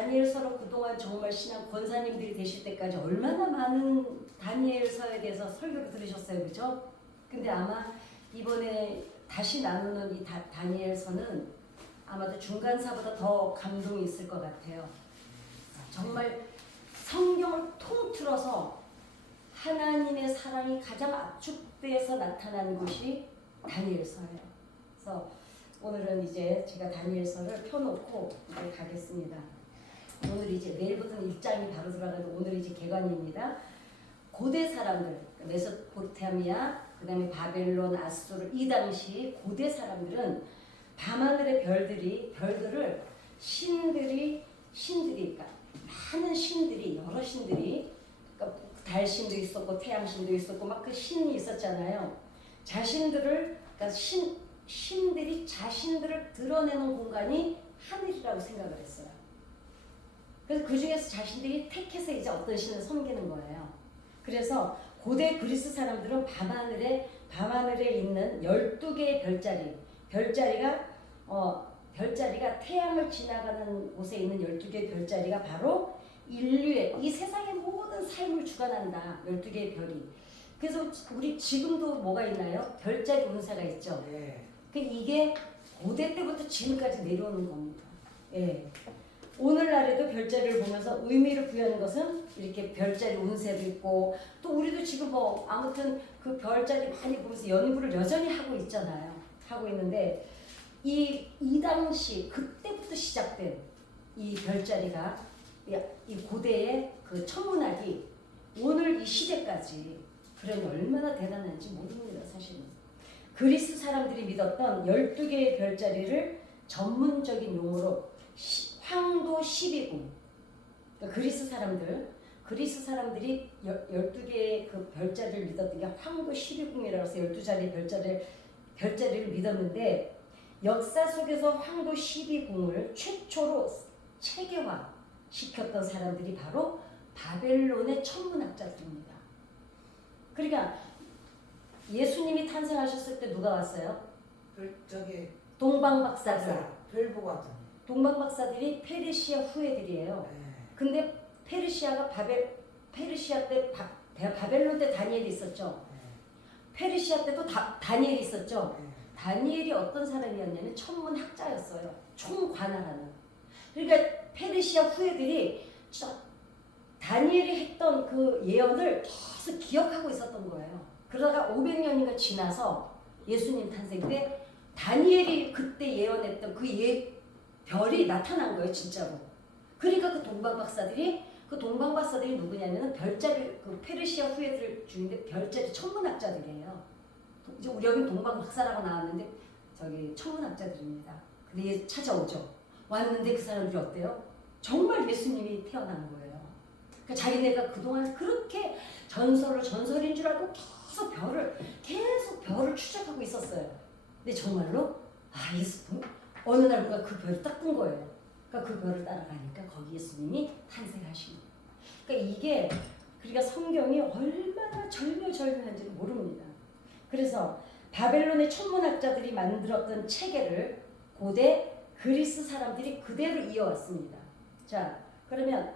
다니엘서로 그동안 정말 신앙 권사님들이 되실 때까지 얼마나 많은 다니엘서에 대해서 설교를 들으셨어요, 그죠? 근데 아마 이번에 다시 나누는 이 다니엘서는 아마도 중간사보다 더 감동이 있을 것 같아요. 정말 성경을 통틀어서 하나님의 사랑이 가장 압축돼서 나타난 곳이 다니엘서예요. 그래서 오늘은 이제 제가 다니엘서를 펴놓고 이제 가겠습니다. 오늘 이제 내일부터는 1장이 바로 들어가고 오늘 이제 개관입니다. 고대 사람들, 메소포타미아, 그 다음에 바벨론, 아수르, 이 당시 고대 사람들은 밤하늘의 별들을 신들이 그러니까 많은 신들이 여러 신들이 그러니까 달신도 있었고 태양신도 있었고 막 그 신이 있었잖아요. 자신들을 그러니까 신들이 자신들을 드러내는 공간이 하늘이라고 생각을 했어요. 그래서 그 중에서 자신들이 택해서 이제 어떤 신을 섬기는 거예요. 그래서 고대 그리스 사람들은 밤하늘에 있는 12개의 별자리가 태양을 지나가는 곳에 있는 12개의 별자리가 바로 인류의 이 세상의 모든 삶을 주관한다. 12개의 별이. 그래서 우리 지금도 뭐가 있나요? 별자리 운세가 있죠. 네. 이게 고대 때부터 지금까지 내려오는 겁니다. 예. 오늘날에도 별자리를 보면서 의미를 부여하는 것은 이렇게 별자리 운세도 있고 또 우리도 지금 뭐 아무튼 그 별자리 많이 보면서 연구를 여전히 하고 있잖아요. 하고 있는데 이 당시 그때부터 시작된 이 별자리가 이 고대의 그 천문학이 오늘 이 시대까지 그러니 얼마나 대단한지 모릅니다. 사실은. 그리스 사람들이 믿었던 12개의 별자리를 전문적인 용어로 황도 12궁. 그러니까 그리스 사람들이 12개의 그 별자리를 믿었던 게 황도 12궁이라고 해서 12자리의 별자리를 믿었는데 역사 속에서 황도 12궁을 최초로 체계화 시켰던 사람들이 바로 바벨론의 천문학자들입니다. 그러니까 예수님이 탄생하셨을 때 누가 왔어요? 동방박사들. 별 보고 왔잖아요. 동방박사들이 페르시아 후예들이에요. 네. 근데 페르시아 때 바벨론 때 다니엘이 있었죠. 네. 페르시아 때도 다니엘이 있었죠. 네. 다니엘이 어떤 사람이었냐면 천문학자였어요. 총관할하는. 그러니까 페르시아 후예들이 다니엘이 했던 그 예언을 계속 기억하고 있었던 거예요. 그러다가 500년이가 지나서 예수님 탄생 때 다니엘이 그때 예언했던 그 별이 나타난 거예요, 진짜로. 그러니까 그 동방박사들이 누구냐면은 별자리 그 페르시아 후예들 중인데 별자리 천문학자들이에요. 이제 우리 여기 동방박사라고 나왔는데 저기 천문학자들입니다. 근데 찾아오죠. 왔는데 그 사람들이 어때요? 정말 예수님이 태어난 거예요. 그러니까 자기네가 그동안 그렇게 전설인 줄 알고 계속 별을 추적하고 있었어요. 근데 정말로 예수님 어느 날인가 그 별이 딱 뜬 거예요. 그러니까 그 별을 따라가니까 거기 예수님이 탄생하신 거예요. 그러니까 성경이 얼마나 절묘한지를 모릅니다. 그래서 바벨론의 천문학자들이 만들었던 체계를 고대 그리스 사람들이 그대로 이어왔습니다. 자, 그러면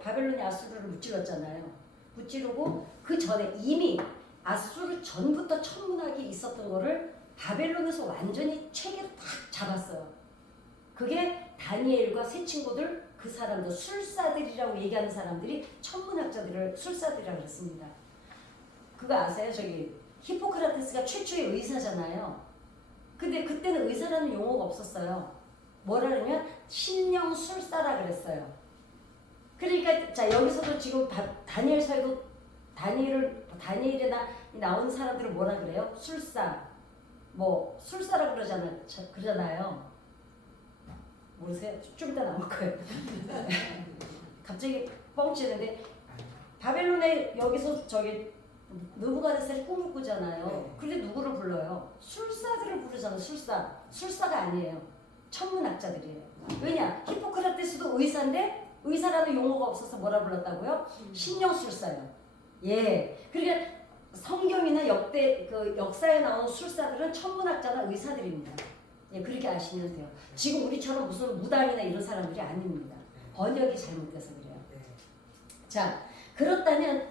바벨론이 아수르를 무찔렀잖아요. 무찌르고 그 전에 이미 아수르 전부터 천문학이 있었던 거를 바벨론에서 완전히 체계를 딱 잡았어요. 그게 다니엘과 세 친구들, 그 사람들 술사들이라고 얘기하는 사람들이 천문학자들을 술사들이라고 했습니다. 그거 아세요? 저기 히포크라테스가 최초의 의사잖아요. 근데 그때는 의사라는 용어가 없었어요. 뭐라 그러면 신령술사라 그랬어요. 그러니까 자 여기서도 지금 다니엘서에도 다니엘에 나온 사람들을 뭐라 그래요? 술사. 술사라 그러잖아요. 모르세요? 좀 이따 나올 거예요. 갑자기 뻥치는데 바벨론에 여기서 저기 느부갓네살이 꿈을 꾸잖아요. 네. 근데 누구를 불러요? 술사들을 부르잖아요. 술사가 아니에요. 천문학자들이에요. 왜냐? 히포크라테스도 의사인데 의사라는 용어가 없어서 뭐라 불렀다고요? 신령술사요. 예. 그러니까 성경이나 역사에 나온 술사들은 천문학자나 의사들입니다. 예, 그렇게 아시면 돼요. 지금 우리처럼 무슨 무당이나 이런 사람들이 아닙니다. 번역이 잘못돼서 그래요. 네. 자, 그렇다면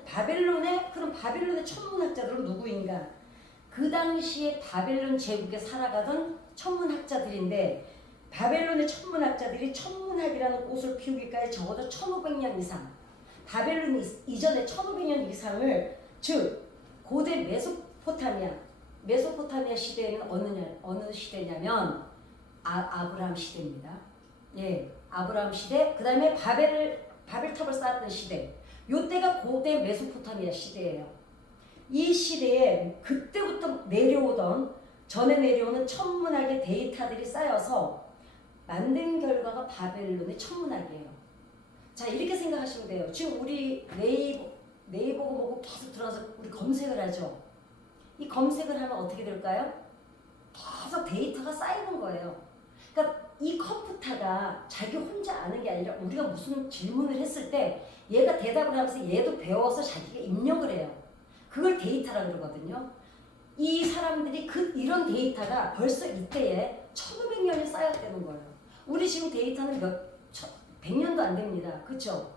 그럼 바벨론의 천문학자들은 누구인가? 그 당시에 바벨론 제국에 살아가던 천문학자들인데 바벨론의 천문학자들이 천문학이라는 꽃을 피우기까지 적어도 1500년 이상, 바벨론 이전에 1500년 이상을, 즉 고대 메소포타미아 시대에는 어느 시대냐면 아브라함 시대입니다. 예, 아브라함 시대, 그 다음에 바벨탑을 쌓았던 시대, 요때가 고대 메소포타미아 시대예요. 이 시대에 그때부터 전에 내려오는 천문학의 데이터들이 쌓여서 만든 결과가 바벨론의 천문학이에요. 자, 이렇게 생각하시면 돼요. 지금 우리 네이버고 뭐고 계속 들어가서 우리 검색을 하죠. 이 검색을 하면 어떻게 될까요? 계속 데이터가 쌓이는 거예요. 그러니까 이 컴퓨터가 자기 혼자 아는 게 아니라 우리가 무슨 질문을 했을 때 얘가 대답을 하면서 얘도 배워서 자기가 입력을 해요. 그걸 데이터라고 그러거든요. 이 사람들이 이런 데이터가 벌써 이때에 1500년이 쌓였다는 거예요. 우리 지금 데이터는 100년도 안 됩니다. 그쵸?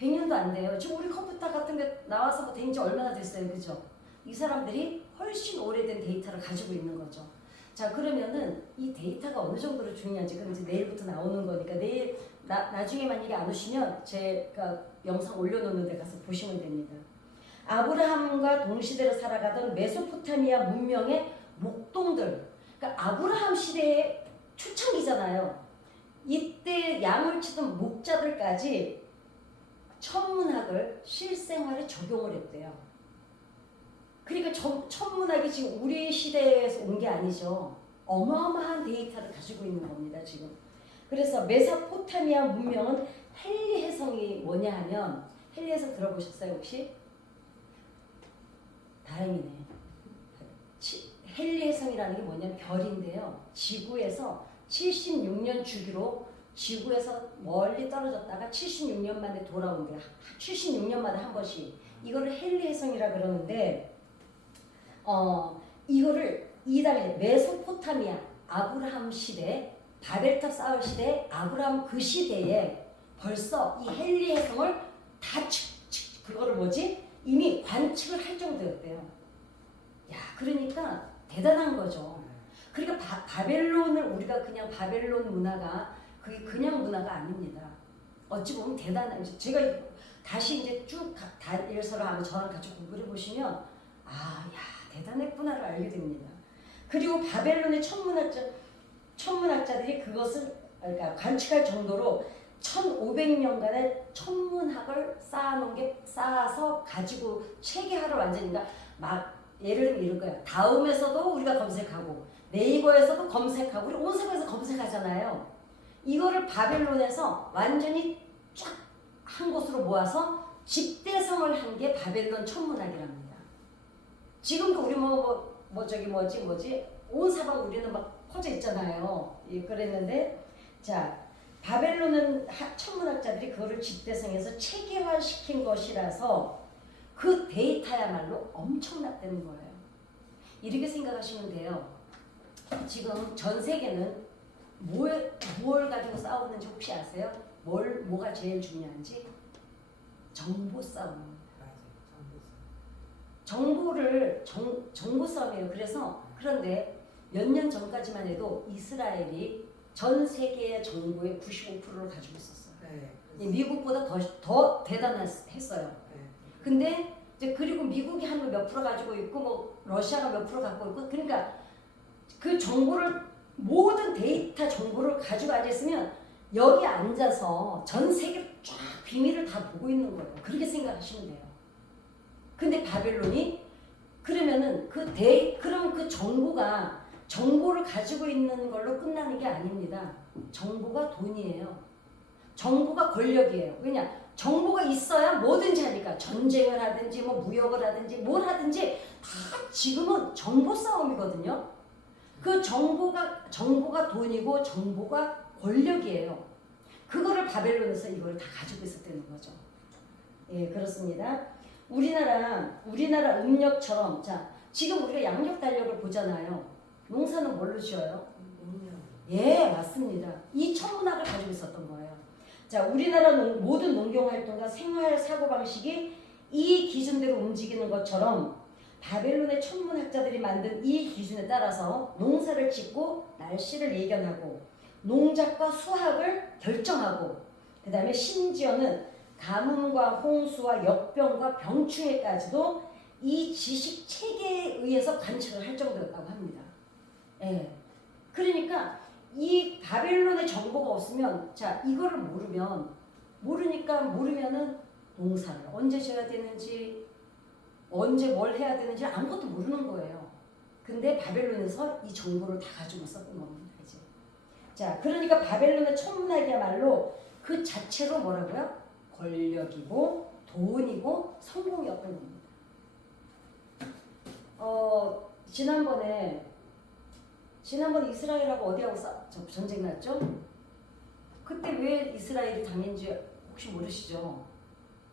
100년도 안 돼요. 지금 우리 컴퓨터 같은 게 나와서 뭐 된 지 얼마나 됐어요. 그죠? 이 사람들이 훨씬 오래된 데이터를 가지고 있는 거죠. 자, 그러면은 이 데이터가 어느 정도로 중요한지, 그럼 이제 내일부터 나오는 거니까 내일 나중에 만약에 안 오시면 제가 영상 올려놓는 데 가서 보시면 됩니다. 아브라함과 동시대로 살아가던 메소포타미아 문명의 목동들, 그러니까 아브라함 시대의 초창기잖아요. 이때 양을 치던 목자들까지 천문학을 실생활에 적용을 했대요. 그러니까 천문학이 지금 우리 시대에서 온 게 아니죠. 어마어마한 데이터를 가지고 있는 겁니다, 지금. 그래서 메소포타미아 문명은 헨리 해성이 뭐냐 하면, 헨리 해성 들어보셨어요, 혹시? 다행이네. 헨리 해성이라는 게 뭐냐면 별인데요. 지구에서 76년 주기로 지구에서 멀리 떨어졌다가 76년 만에 돌아온대요. 76년마다 한 번씩. 이거를 헨리 해성이라 그러는데, 이거를 이 당시 메소포타미아 아브라함 시대, 바벨탑 쌓을 시대, 아브라함 그 시대에 벌써 이 헨리 해성을 다 그거를 이미 관측을 할 정도였대요. 야, 그러니까 대단한 거죠. 그러니까 바벨론을 우리가 그냥 바벨론 문화가 그게 그냥 문화가 아닙니다. 어찌 보면 대단한, 제가 다시 이제 쭉 다니엘서를 하면 저랑 같이 공부를 해보시면 야, 대단했구나를 알게 됩니다. 그리고 바벨론의 천문학자들이 그것을 그러니까 관측할 정도로 1500년간의 천문학을 쌓아서 가지고 체계화를 완전히, 그러니까 막 예를 들면 이런 거야. 다음에서도 우리가 검색하고 네이버에서도 검색하고 우리 온 세상에서 검색하잖아요. 이거를 바벨론에서 완전히 쫙 한 곳으로 모아서 집대성을 한 게 바벨론 천문학이랍니다. 지금도 우리 온 사방 우리는 막 퍼져 있잖아요. 그랬는데, 자, 바벨론은 천문학자들이 그거를 집대성해서 체계화시킨 것이라서 그 데이터야말로 엄청났다는 거예요. 이렇게 생각하시면 돼요. 지금 전 세계는 뭘 가지고 싸우는지 혹시 아세요? 뭐가 제일 중요한지? 정보 싸움입니다. 정보 싸움이에요. 그런데 몇 년 전까지만 해도 이스라엘이 전 세계의 정보의 95%를 가지고 있었어요. 네, 미국보다 더 대단했어요. 근데 이제 그리고 미국이 한 몇 프로 가지고 있고 뭐 러시아가 몇 프로 갖고 있고, 그러니까 그 정보를 모든 데이터 정보를 가지고 앉아있으면 여기 앉아서 전 세계 쫙 비밀을 다 보고 있는 거예요. 그렇게 생각하시면 돼요. 근데 바벨론이 그러면은 그럼 그 정보를 가지고 있는 걸로 끝나는 게 아닙니다. 정보가 돈이에요. 정보가 권력이에요. 왜냐? 정보가 있어야 뭐든지 하니까 전쟁을 하든지 뭐 무역을 하든지 뭘 하든지 다 지금은 정보 싸움이거든요. 그 정보가 돈이고 정보가 권력이에요. 그거를 바벨론에서 이걸 다 가지고 있었다는 거죠. 예, 그렇습니다. 우리나라 음력처럼, 자, 지금 우리가 양력 달력을 보잖아요. 농사는 뭘로 지어요? 예, 맞습니다. 이 천문학을 가지고 있었던 거예요. 자, 우리나라 모든 농경 활동과 생활 사고 방식이 이 기준대로 움직이는 것처럼 바벨론의 천문학자들이 만든 이 기준에 따라서 농사를 짓고 날씨를 예견하고 농작과 수확을 결정하고 그 다음에 심지어는 가뭄과 홍수와 역병과 병충해까지도 이 지식 체계에 의해서 관측을 할 정도였다고 합니다. 예. 그러니까 이 바벨론의 정보가 없으면 자 이거를 모르면은 농사를 언제 지어야 되는지 언제 뭘 해야 되는지 아무것도 모르는 거예요. 근데 바벨론에서 이 정보를 다 가지고 있었던 겁니다. 이제. 자, 그러니까 바벨론의 천문학이야말로 그 자체로 뭐라고요? 권력이고 돈이고 성공이었던 겁니다. 지난번에 이스라엘하고 어디하고 전쟁 났죠? 그때 왜 이스라엘이 당했는지 혹시 모르시죠?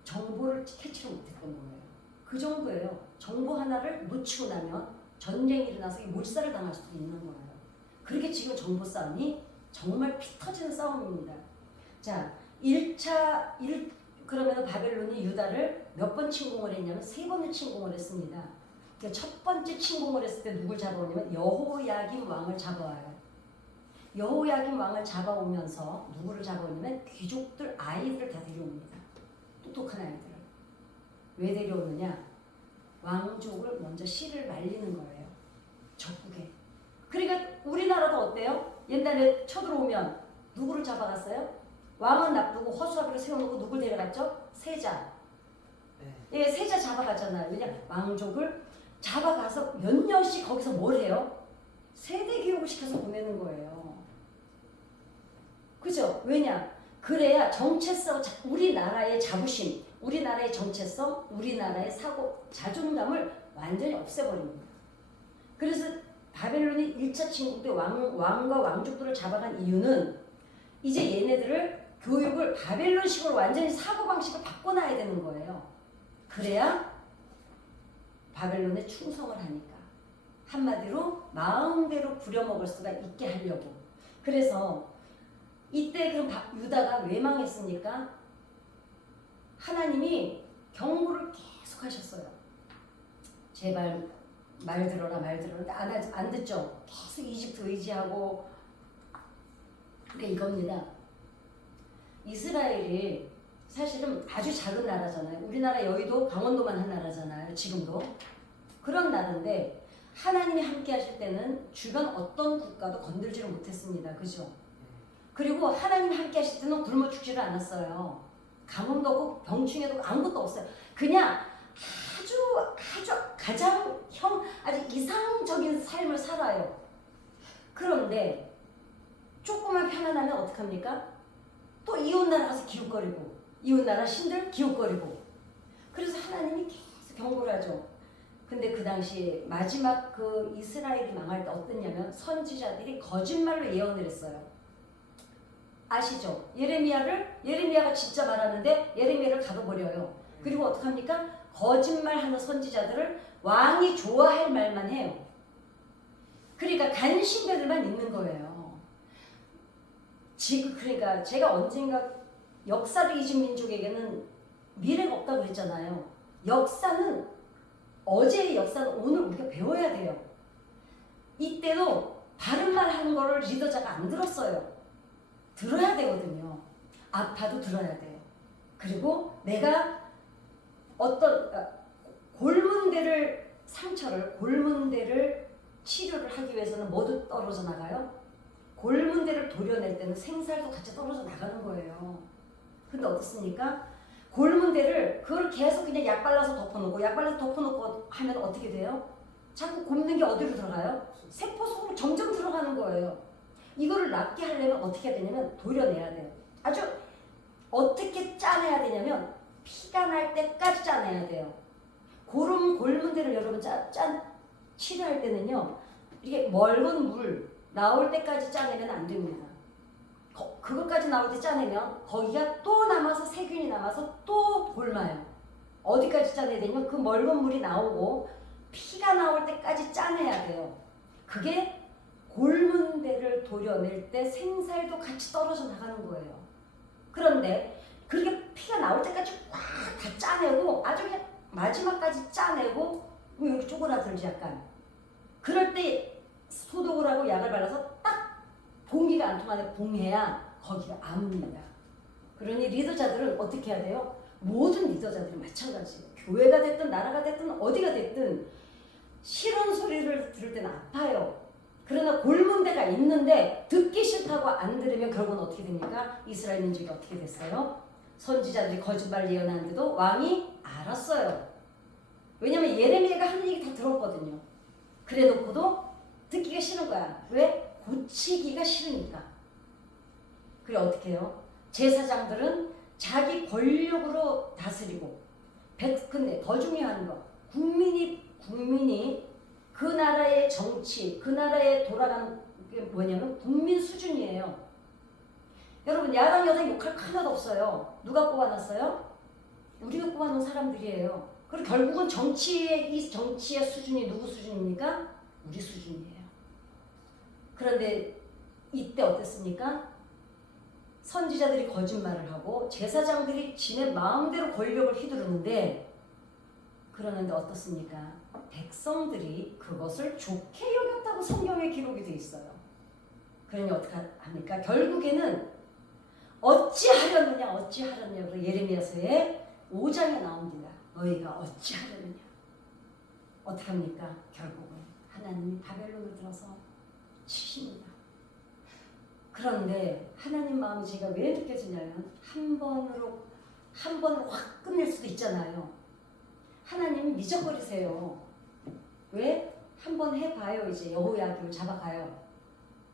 정보를 캐치를 못했던 거예요. 그 정도예요. 정보 하나를 놓치고 나면 전쟁이 일어나서 몰살을 당할 수도 있는 거예요. 그렇게 지금 정보 싸움이 정말 피 터지는 싸움입니다. 자, 그러면 바벨론이 유다를 몇 번 침공을 했냐면 3번을 침공을 했습니다. 첫 번째 침공을 했을 때 누굴 잡아오냐면 여호야김 왕을 잡아와요. 여호야김 왕을 잡아오면서 누구를 잡아오냐면 귀족들 아이들을 다 데려옵니다. 똑똑한 아이들을. 왜 데려오느냐? 왕족을 먼저 씨를 말리는 거예요. 적국에. 그러니까 우리나라도 어때요? 옛날에 쳐들어오면 누구를 잡아갔어요? 왕은 납두고 허수아비를 세워놓고 누굴 데려갔죠? 세자. 예, 세자 잡아갔잖아요. 왜냐? 왕족을 잡아가서 몇 년씩 거기서 뭘 해요? 세대 교육을 시켜서 보내는 거예요. 그죠? 왜냐? 그래야 정체성, 우리나라의 자부심, 우리나라의 정체성, 우리나라의 사고, 자존감을 완전히 없애버립니다. 그래서 바벨론이 1차 침공 때 왕과 왕족들을 잡아간 이유는 이제 얘네들을 교육을 바벨론식으로 완전히 사고방식을 바꿔놔야 되는 거예요. 그래야 바벨론에 충성을 하니까. 한마디로 마음대로 부려먹을 수가 있게 하려고. 그래서 이때 그럼 유다가 왜 망했습니까? 하나님이 경고를 계속 하셨어요. 제발 말 들어라. 안 듣죠? 계속 이집트 의지하고. 그러니까 이겁니다. 이스라엘이 사실은 아주 작은 나라잖아요. 우리나라 여의도 강원도만 한 나라잖아요. 지금도. 그런 나라인데 하나님이 함께 하실 때는 주변 어떤 국가도 건들지를 못했습니다. 그죠? 그리고 하나님이 함께 하실 때는 굶어 죽지를 않았어요. 가뭄도 없고 병충해도 아무것도 없어요. 그냥 아주 이상적인 삶을 살아요. 그런데 조금만 편안하면 어떡합니까? 또 이웃나라 가서 기웃거리고 이웃나라 신들 기웃거리고. 그래서 하나님이 계속 경고를 하죠. 근데 그 당시 마지막 그 이스라엘이 망할 때 어땠냐면 선지자들이 거짓말로 예언을 했어요. 아시죠? 예레미야가 진짜 말하는데 예레미야를 가둬버려요. 그리고 어떡합니까? 거짓말하는 선지자들을 왕이 좋아할 말만 해요. 그러니까 간신배들만 있는 거예요. 그러니까 제가 언젠가 역사를 잊은 민족에게는 미래가 없다고 그랬잖아요. 어제의 역사는 오늘 우리가 배워야 돼요. 이때도 바른 말 하는 거를 리더자가 안 들었어요. 들어야 되거든요. 아파도 들어야 돼요. 그리고 내가 골문 데를 치료를 하기 위해서는 뭐도 떨어져 나가요? 골문 데를 도려낼 때는 생살도 같이 떨어져 나가는 거예요. 근데 어떻습니까? 골문 데를 그걸 계속 그냥 약 발라서 덮어놓고 하면 어떻게 돼요? 자꾸 곪는 게 어디로 들어가요? 세포 속으로 점점 들어가는 거예요. 이거를 낫게 하려면 어떻게 해야 되냐면 도려내야 돼요. 아주 어떻게 짜내야 되냐면 피가 날 때까지 짜내야 돼요. 골문 데를 여러분 치료할 때는요. 이게 맑은 물 나올 때까지 짜내면 안 됩니다. 그것까지 나올 때 짜내면 거기가 또 남아서 세균이 남아서 또 골마요. 어디까지 짜내야 되냐면 그 맑은 물이 나오고 피가 나올 때까지 짜내야 돼요. 그게 골문 데를 도려낼 때 생살도 같이 떨어져 나가는 거예요. 그런데 그렇게 피가 나올 때까지 꽉 다 짜내고 아주 그냥 마지막까지 짜내고 뭐 여기 쪼그라들지 약간. 그럴 때 소독을 하고 약을 발라서 딱 공기가 안 통하는 봉해야 거기가 아뭅니다. 그러니 리더자들은 어떻게 해야 돼요? 모든 리더자들이 마찬가지예요. 교회가 됐든 나라가 됐든 어디가 됐든 싫은 소리를 들을 때는 아파요. 그러나 골문 데가 있는데 듣기 싫다고 안 들으면 결국은 어떻게 됩니까? 이스라엘 민족이 어떻게 됐어요? 선지자들이 거짓말 예언하는데도 왕이 알았어요. 왜냐면 예레미야가 하는 얘기 다 들었거든요. 그래 놓고도 듣기가 싫은 거야. 왜? 고치기가 싫으니까. 그래 어떻게 해요? 제사장들은 자기 권력으로 다스리고 근데 더 중요한 거 국민이 그 나라의 정치, 그 나라에 돌아가는 게 뭐냐면 국민 수준이에요. 여러분 야당 여당 욕할 거 하나도 없어요. 누가 뽑아놨어요? 우리가 뽑아놓은 사람들이에요. 그리고 결국은 이 정치의 수준이 누구 수준입니까? 우리 수준이에요. 그런데 이때 어땠습니까? 선지자들이 거짓말을 하고 제사장들이 지네 마음대로 권력을 휘두르는데 그러는데 어떻습니까? 백성들이 그것을 좋게 여겼다고 성경에 기록이 되어 있어요. 그러니 어떻게 합니까? 결국에는 어찌하려느냐 그래서 예레미야서에 5장에 나옵니다. 너희가 어찌하려느냐. 어떻게 합니까? 결국은 하나님이 바벨론을 들어서 치십니다. 그런데 하나님 마음이 제가 왜 느껴지냐면 한 번으로 확 끝낼 수도 있잖아요. 하나님이 미적거리세요. 왜? 한번 해봐요. 이제 여호야김을 잡아가요.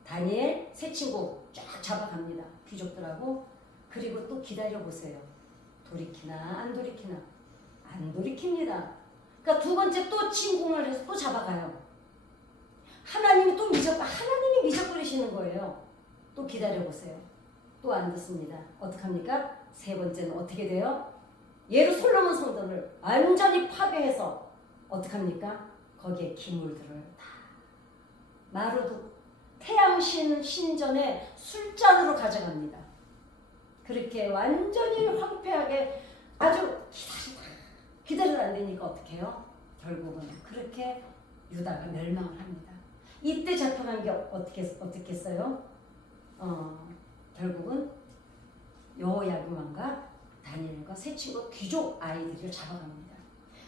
다니엘 세 친구 쫙 잡아갑니다. 귀족들하고. 그리고 또 기다려보세요. 돌이키나 안 돌이키나. 안 돌이킵니다. 그러니까 두 번째 또 침공을 해서 또 잡아가요. 하나님이 미적거리시는 거예요. 또 기다려보세요. 또 안 듣습니다. 어떡합니까? 세 번째는 어떻게 돼요? 예루살렘 성전을 완전히 파괴해서 어떡합니까? 거기에 기물들을 다 마르둑 태양신 신전에 술잔으로 가져갑니다. 그렇게 완전히 황폐하게 아주 기다리다 안 되니까 어떻게 해요? 결국은 그렇게 유다가 멸망을 합니다. 이때 잡혀간 게 어떻겠어요? 결국은 여호야김 왕과 다니엘과 세 친구 귀족 아이들을 잡아갑니다.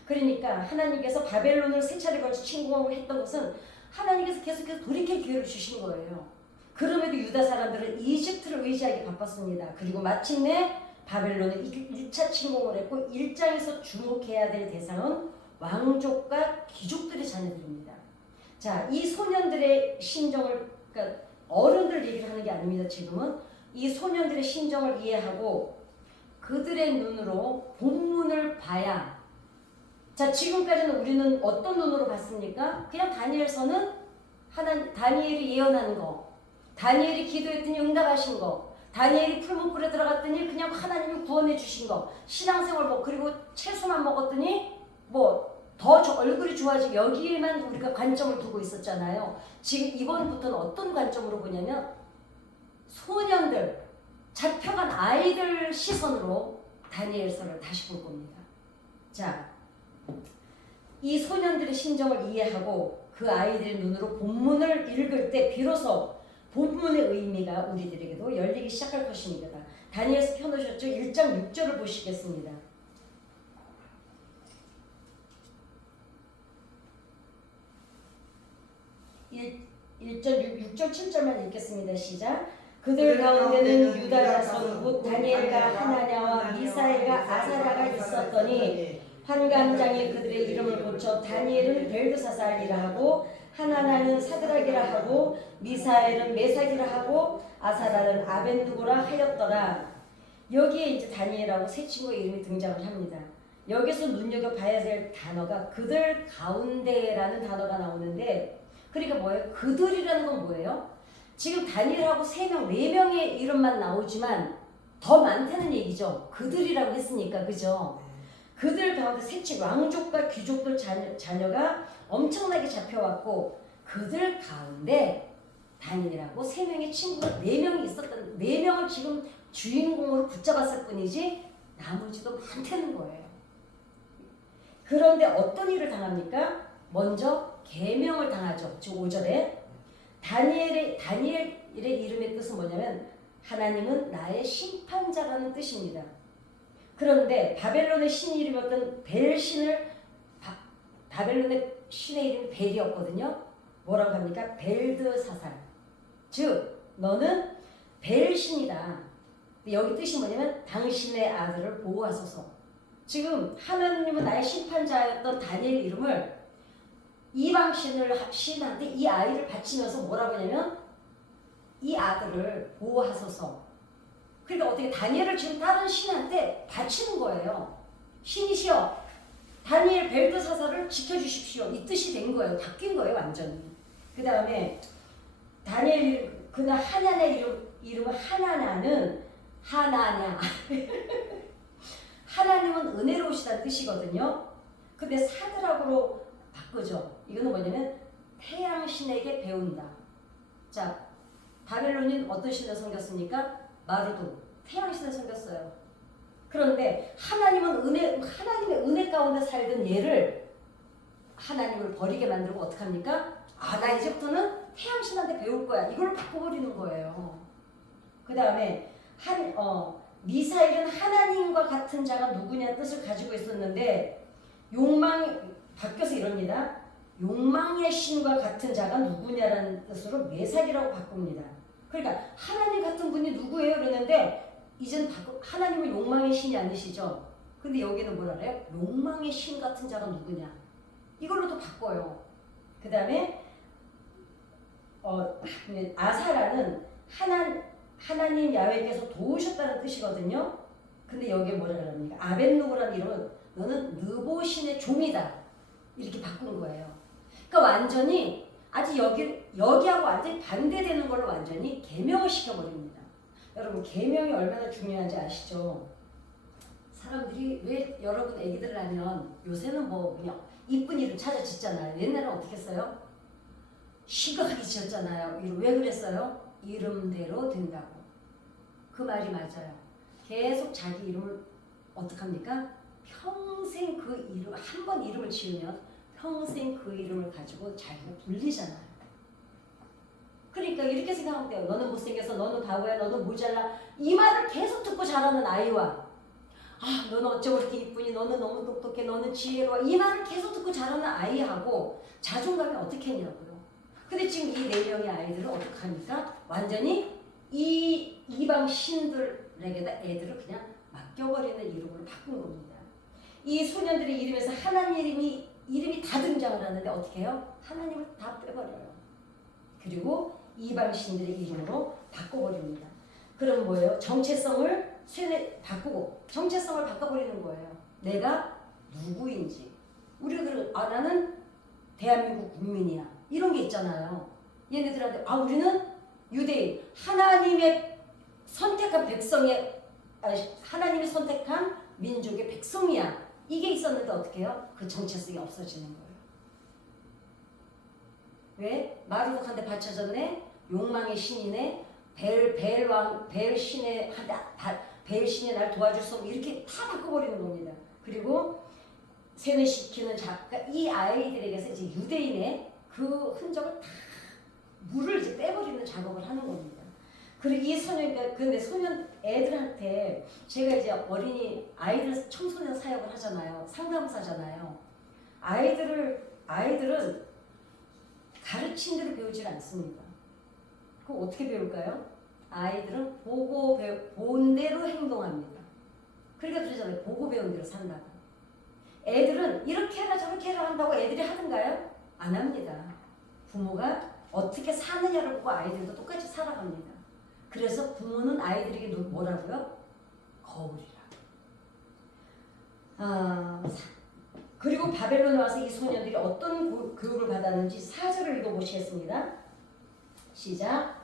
그러니까 하나님께서 바벨론을 세 차례 걸쳐 침공하고 했던 것은 하나님께서 계속해서 돌이킬 기회를 주신 거예요. 그럼에도 유다 사람들은 이집트를 의지하기 바빴습니다. 그리고 마침내 바벨론은 1차 침공을 했고 1장에서 주목해야 될 대상은 왕족과 귀족들의 자녀들입니다. 자, 이 소년들의 심정을 그러니까 어른들 얘기를 하는 게 아닙니다. 지금은 이 소년들의 심정을 이해하고 그들의 눈으로 본문을 봐야. 자, 지금까지는 우리는 어떤 눈으로 봤습니까? 그냥 다니엘서는 다니엘이 예언하는 거, 다니엘이 기도했더니 응답하신 거, 다니엘이 풀무불에 들어갔더니 그냥 하나님이 구원해 주신 거, 신앙생활 그리고 채소만 먹었더니 더 얼굴이 좋아지고 여기에만 우리가 관점을 두고 있었잖아요. 지금 이번부터는 어떤 관점으로 보냐면 소년들, 잡혀간 아이들 시선으로 다니엘서를 다시 볼 겁니다. 자, 이 소년들의 심정을 이해하고 그 아이들의 눈으로 본문을 읽을 때 비로소 본문의 의미가 우리들에게도 열리기 시작할 것입니다. 다니엘서 펴놓으셨죠? 1장 6절을 보시겠습니다. 6절 7절만 읽겠습니다. 시작. 그들 가운데는 유다 자손 곧 다니엘과 하나냐와 미사엘과 아사랴가 있었더니 환관장이 그들의 이름을 고쳐 다니엘은 벨드사살이라 하고 하나냐는 사드락이라 하고 미사엘은 메삭이라 하고 아사랴는 아벤두고라 하였더라. 여기에 이제 다니엘하고 세 친구의 이름이 등장을 합니다. 여기서 눈여겨봐야 될 단어가 그들 가운데라는 단어가 나오는데 그러니까 뭐예요? 그들이라는 건 뭐예요? 지금 다니엘하고 3명, 4명의 이름만 나오지만 더 많다는 얘기죠. 그들이라고 했으니까, 그죠? 그들 가운데 셋째 왕족과 귀족들 자녀가 엄청나게 잡혀왔고 그들 가운데 다니엘하고 3명의 친구가 4명이 있었던 4명을 지금 주인공으로 붙잡았을 뿐이지 나머지도 많다는 거예요. 그런데 어떤 일을 당합니까? 먼저 계명을 당하죠. 즉 5절에 다니엘의 이름의 뜻은 뭐냐면 하나님은 나의 심판자라는 뜻입니다. 그런데 바벨론의 신 이름이었던 벨신을 바벨론의 신의 이름이 벨이었거든요. 뭐라고 합니까? 벨드사살. 즉 너는 벨신이다. 여기 뜻이 뭐냐면 당신의 아들을 보호하소서. 지금 하나님은 나의 심판자였던 다니엘 이름을 신한테 이 아이를 바치면서 뭐라고 하냐면 이 아들을 보호하소서. 그러니까 어떻게 다니엘을 지금 다른 신한테 바치는 거예요. 신이시여 다니엘 벨드사살을 지켜주십시오. 이 뜻이 된 거예요. 바뀐 거예요 완전히. 그 다음에 다니엘 그날 하나냐의 이름은 하나냐는 하나냐 하나님은 은혜로우시다는 뜻이거든요. 근데 사드락으로 바꾸죠. 이거는 뭐냐면 태양신에게 배운다. 자, 바벨론인 어떤 신을 섬겼습니까? 마르도 태양신을 섬겼어요. 그런데 하나님의 은혜 가운데 살던 얘를 하나님을 버리게 만들고 어떡합니까? 아, 나 이제부터는 태양신한테 배울 거야. 이걸 바꿔버리는 거예요. 그 다음에 미사일은 하나님과 같은 자가 누구냐는 뜻을 가지고 있었는데 바뀌어서 이럽니다. 욕망의 신과 같은 자가 누구냐라는 뜻으로 메삭이라고 바꿉니다. 그러니까 하나님 같은 분이 누구예요? 그러는데 이젠 하나님은 욕망의 신이 아니시죠? 근데 여기는 뭐라 그래요? 욕망의 신 같은 자가 누구냐? 이걸로 또 바꿔요. 그 다음에 아사라는 하나님 야훼께서 도우셨다는 뜻이거든요. 근데 여기에 뭐라 그럽니까? 아벤누고라는 이름은 너는 느보신의 종이다. 이렇게 바꾼 거예요. 그러니까 완전히 아직 여기하고 완전히 반대되는 걸로 완전히 계명을 시켜버립니다. 여러분 계명이 얼마나 중요한지 아시죠? 사람들이 왜 여러분 애기들 낳으면 요새는 뭐 그냥 이쁜 이름 찾아 짓잖아요. 옛날에는 어떻게 했어요? 심각하게 지었잖아요. 왜 그랬어요? 이름대로 된다고. 그 말이 맞아요. 계속 자기 이름을 어떡합니까? 평생 그 이름, 한 번 이름을 지으면 평생 그 이름을 가지고 자기가 불리잖아요. 그러니까 이렇게 생각하면 돼요. 너는 못생겨서, 너는 바보야, 너는 모자라. 이 말을 계속 듣고 자라는 아이와 너는 어쩌고 이렇게 이쁘니, 너는 너무 똑똑해, 너는 지혜로워. 이 말을 계속 듣고 자라는 아이하고 자존감이 어떻게 했냐고요. 근데 지금 이 네 명의 아이들은 어떻게 합니까? 완전히 이 이방 신들에게다 애들을 그냥 맡겨버리는 이름으로 바꾼 겁니다. 이 소년들의 이름에서 하나님 이름이 다 등장을 하는데 어떻게 해요? 하나님을 다 빼버려요. 그리고 이방 신들의 이름으로 바꿔버립니다. 그럼 뭐예요? 정체성을 바꾸고 정체성을 바꿔버리는 거예요. 내가 누구인지. 우리가 나는 대한민국 국민이야. 이런 게 있잖아요. 얘네들한테 우리는 유대인, 하나님의 선택한 하나님이 선택한 민족의 백성이야. 이게 있었는데 어떻게 해요? 그 정체성이 없어지는 거예요. 왜? 마르독한테 바쳐졌네. 욕망의 신이네. 벨신이 날 도와줄 수 없고 이렇게 다 바꿔버리는 겁니다. 그리고 세뇌시키는 작가 이 아이들에게서 이제 유대인의 그 흔적을 다 물을 이제 빼버리는 작업을 하는 겁니다. 그리고 이 근데 소년 애들한테 제가 이제 아이들 청소년 사역을 하잖아요. 상담사잖아요. 아이들은 가르친 대로 배우질 않습니다. 그럼 어떻게 배울까요? 아이들은 본 대로 행동합니다. 그러니까 그러잖아요. 보고 배운 대로 산다고. 애들은 이렇게 해라 저렇게 해라 한다고 애들이 하던가요? 안 합니다. 부모가 어떻게 사느냐를 보고 아이들도 똑같이 살아갑니다. 그래서 부모는 아이들에게 뭐라고요? 거울이라. 그리고 바벨론에 와서 이 소년들이 어떤 교육을 받았는지 4절을 읽어보시겠습니다. 시작.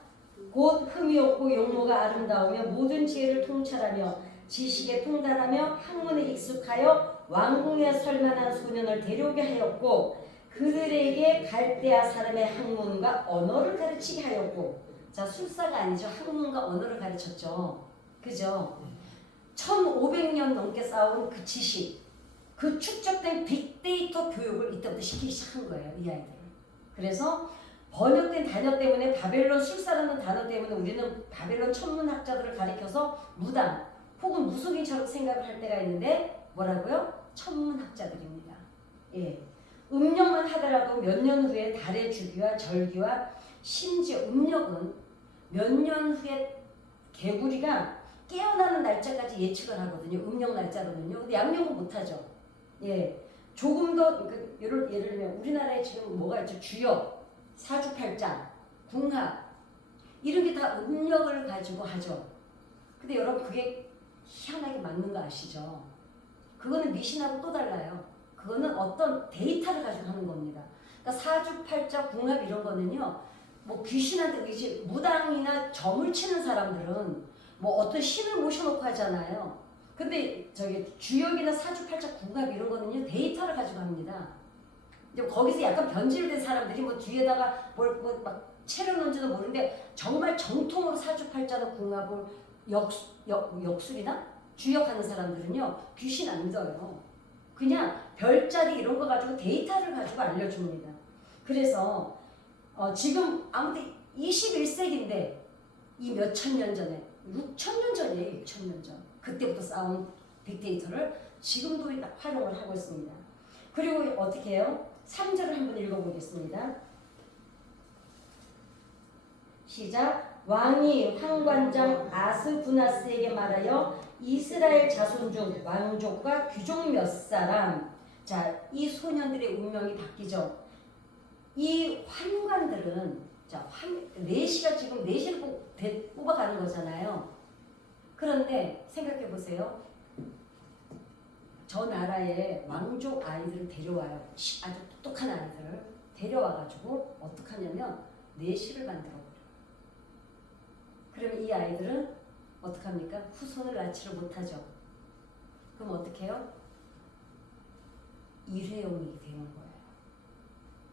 곧 흠이 없고 용모가 아름다우며 모든 지혜를 통찰하며 지식에 통달하며 학문에 익숙하여 왕궁에 설만한 소년을 데려오게 하였고 그들에게 갈대아 사람의 학문과 언어를 가르치게 하였고 자 술사가 아니죠. 학문과 언어를 가르쳤죠. 그 그죠? 1500년 넘게 쌓아온 그 지식, 그 축적된 빅데이터 교육을 이때부터 시키기 시작한 거예요. 이 아이들을. 그래서 번역된 단어 때문에 바벨론 술사라는 단어 때문에 우리는 바벨론 천문학자들을 가리켜서 무당 혹은 무속인처럼 생각을 할 때가 있는데 뭐라고요? 천문학자들입니다. 예. 음력만 하더라도 몇 년 후에 달의 주기와 절기와 심지어 음력은 몇 년 후에 개구리가 깨어나는 날짜까지 예측을 하거든요. 음력 날짜로는요. 근데 양력은 못하죠. 예. 조금 더 그러니까 예를 들면 우리나라에 지금 뭐가 있죠? 주역, 사주팔자, 궁합 이런 게 다 음력을 가지고 하죠. 근데 여러분 그게 희한하게 맞는 거 아시죠? 그거는 미신하고 또 달라요. 그거는 어떤 데이터를 가지고 하는 겁니다. 그러니까 사주팔자, 궁합 이런 거는요. 뭐 귀신한테 의지, 무당이나 점을 치는 사람들은 뭐 어떤 신을 모셔놓고 하잖아요. 근데 저기 주역이나 사주팔자, 궁합 이런 거는요. 데이터를 가지고 합니다. 이제 거기서 약간 변질된 사람들이 뭐 뒤에다가 뭘 막 채려놓은지도 모르는데 정말 정통으로 사주팔자나 궁합을 역술이나 주역하는 사람들은요. 귀신 안 믿어요. 그냥 별자리 이런 거 가지고 데이터를 가지고 알려줍니다. 그래서 지금 아무튼 21세기인데 이 몇천 년 전에 6,000년 전이에요. 6,000년 전. 그때부터 쌓은 빅데이터를 지금도 활용을 하고 있습니다. 그리고 어떻게 해요? 3절을 한번 읽어보겠습니다. 시작. 왕이 황관장 아스부나스에게 말하여 이스라엘 자손 중 왕족과 귀족 몇 사람, 자, 이 소년들의 운명이 바뀌죠. 이 환관들은 자, 내시가 지금 내시를 뽑아가는 거잖아요. 그런데 생각해 보세요. 저 나라의 왕족 아이들을 데려와요. 아주 똑똑한 아이들을 데려와가지고 어떻게 하냐면 내시를 만들어버려요. 그러면 이 아이들은 어떻게 합니까? 후손을 낳지를 못하죠. 그럼 어떻게 해요? 일회용이 되는 거예요.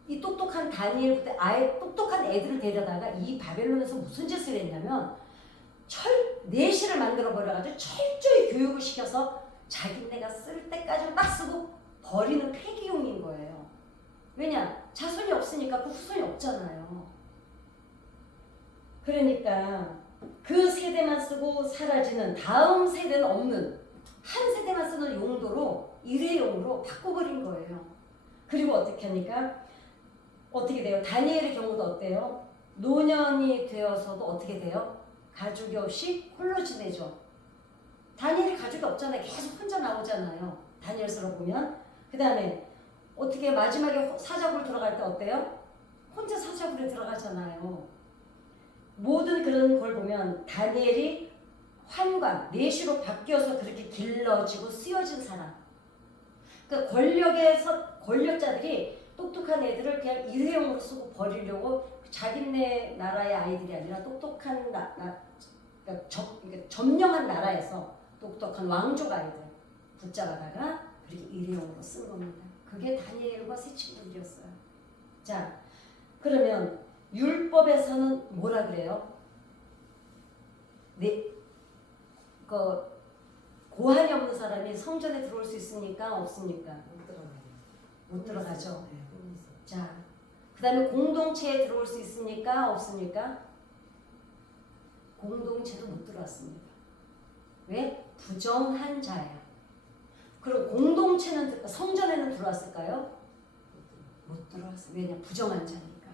이 똑똑한 다니엘부터 아예 똑똑한 애들을 데려다가 이 바벨론에서 무슨 짓을 했냐면 내시를 만들어버려가지고 철저히 교육을 시켜서 자기네가 쓸 때까지 딱 쓰고 버리는 폐기용인 거예요. 왜냐? 자손이 없으니까 그 후손이 없잖아요. 그러니까 그 세대만 쓰고 사라지는 다음 세대는 없는 한 세대만 쓰는 용도로 일회용으로 바꿔버린 거예요. 그리고 어떻게 하니까 어떻게 돼요? 다니엘의 경우도 어때요? 노년이 되어서도 어떻게 돼요? 가족이 없이 홀로 지내죠. 다니엘이 가족이 없잖아요. 계속 혼자 나오잖아요. 다니엘서로 보면. 그 다음에 어떻게 마지막에 사자굴 들어갈 때 어때요? 혼자 사자굴에 들어가잖아요. 모든 그런 걸 보면 다니엘이 환관, 내시로 바뀌어서 그렇게 길러지고 쓰여진 사람. 그러니까 권력자들이 똑똑한 애들을 그냥 일회용으로 쓰고 버리려고 자기네 나라의 아이들이 아니라 똑똑한 그러니까 점령한 나라에서 똑똑한 왕족 아이들 붙잡아다가 그렇게 일회용으로 쓴 겁니다. 그게 다니엘과 세 친구들이었어요. 자, 그러면 율법에서는 뭐라 그래요? 고한이 없는 사람이 성전에 들어올 수 있습니까? 없습니까? 못 들어가죠. 자, 그 다음에 공동체에 들어올 수 있습니까? 없습니까? 공동체도 못 들어왔습니다. 왜? 부정한 자야. 그럼 공동체는 성전에는 들어왔을까요? 못 들어왔어요. 왜냐? 부정한 자니까.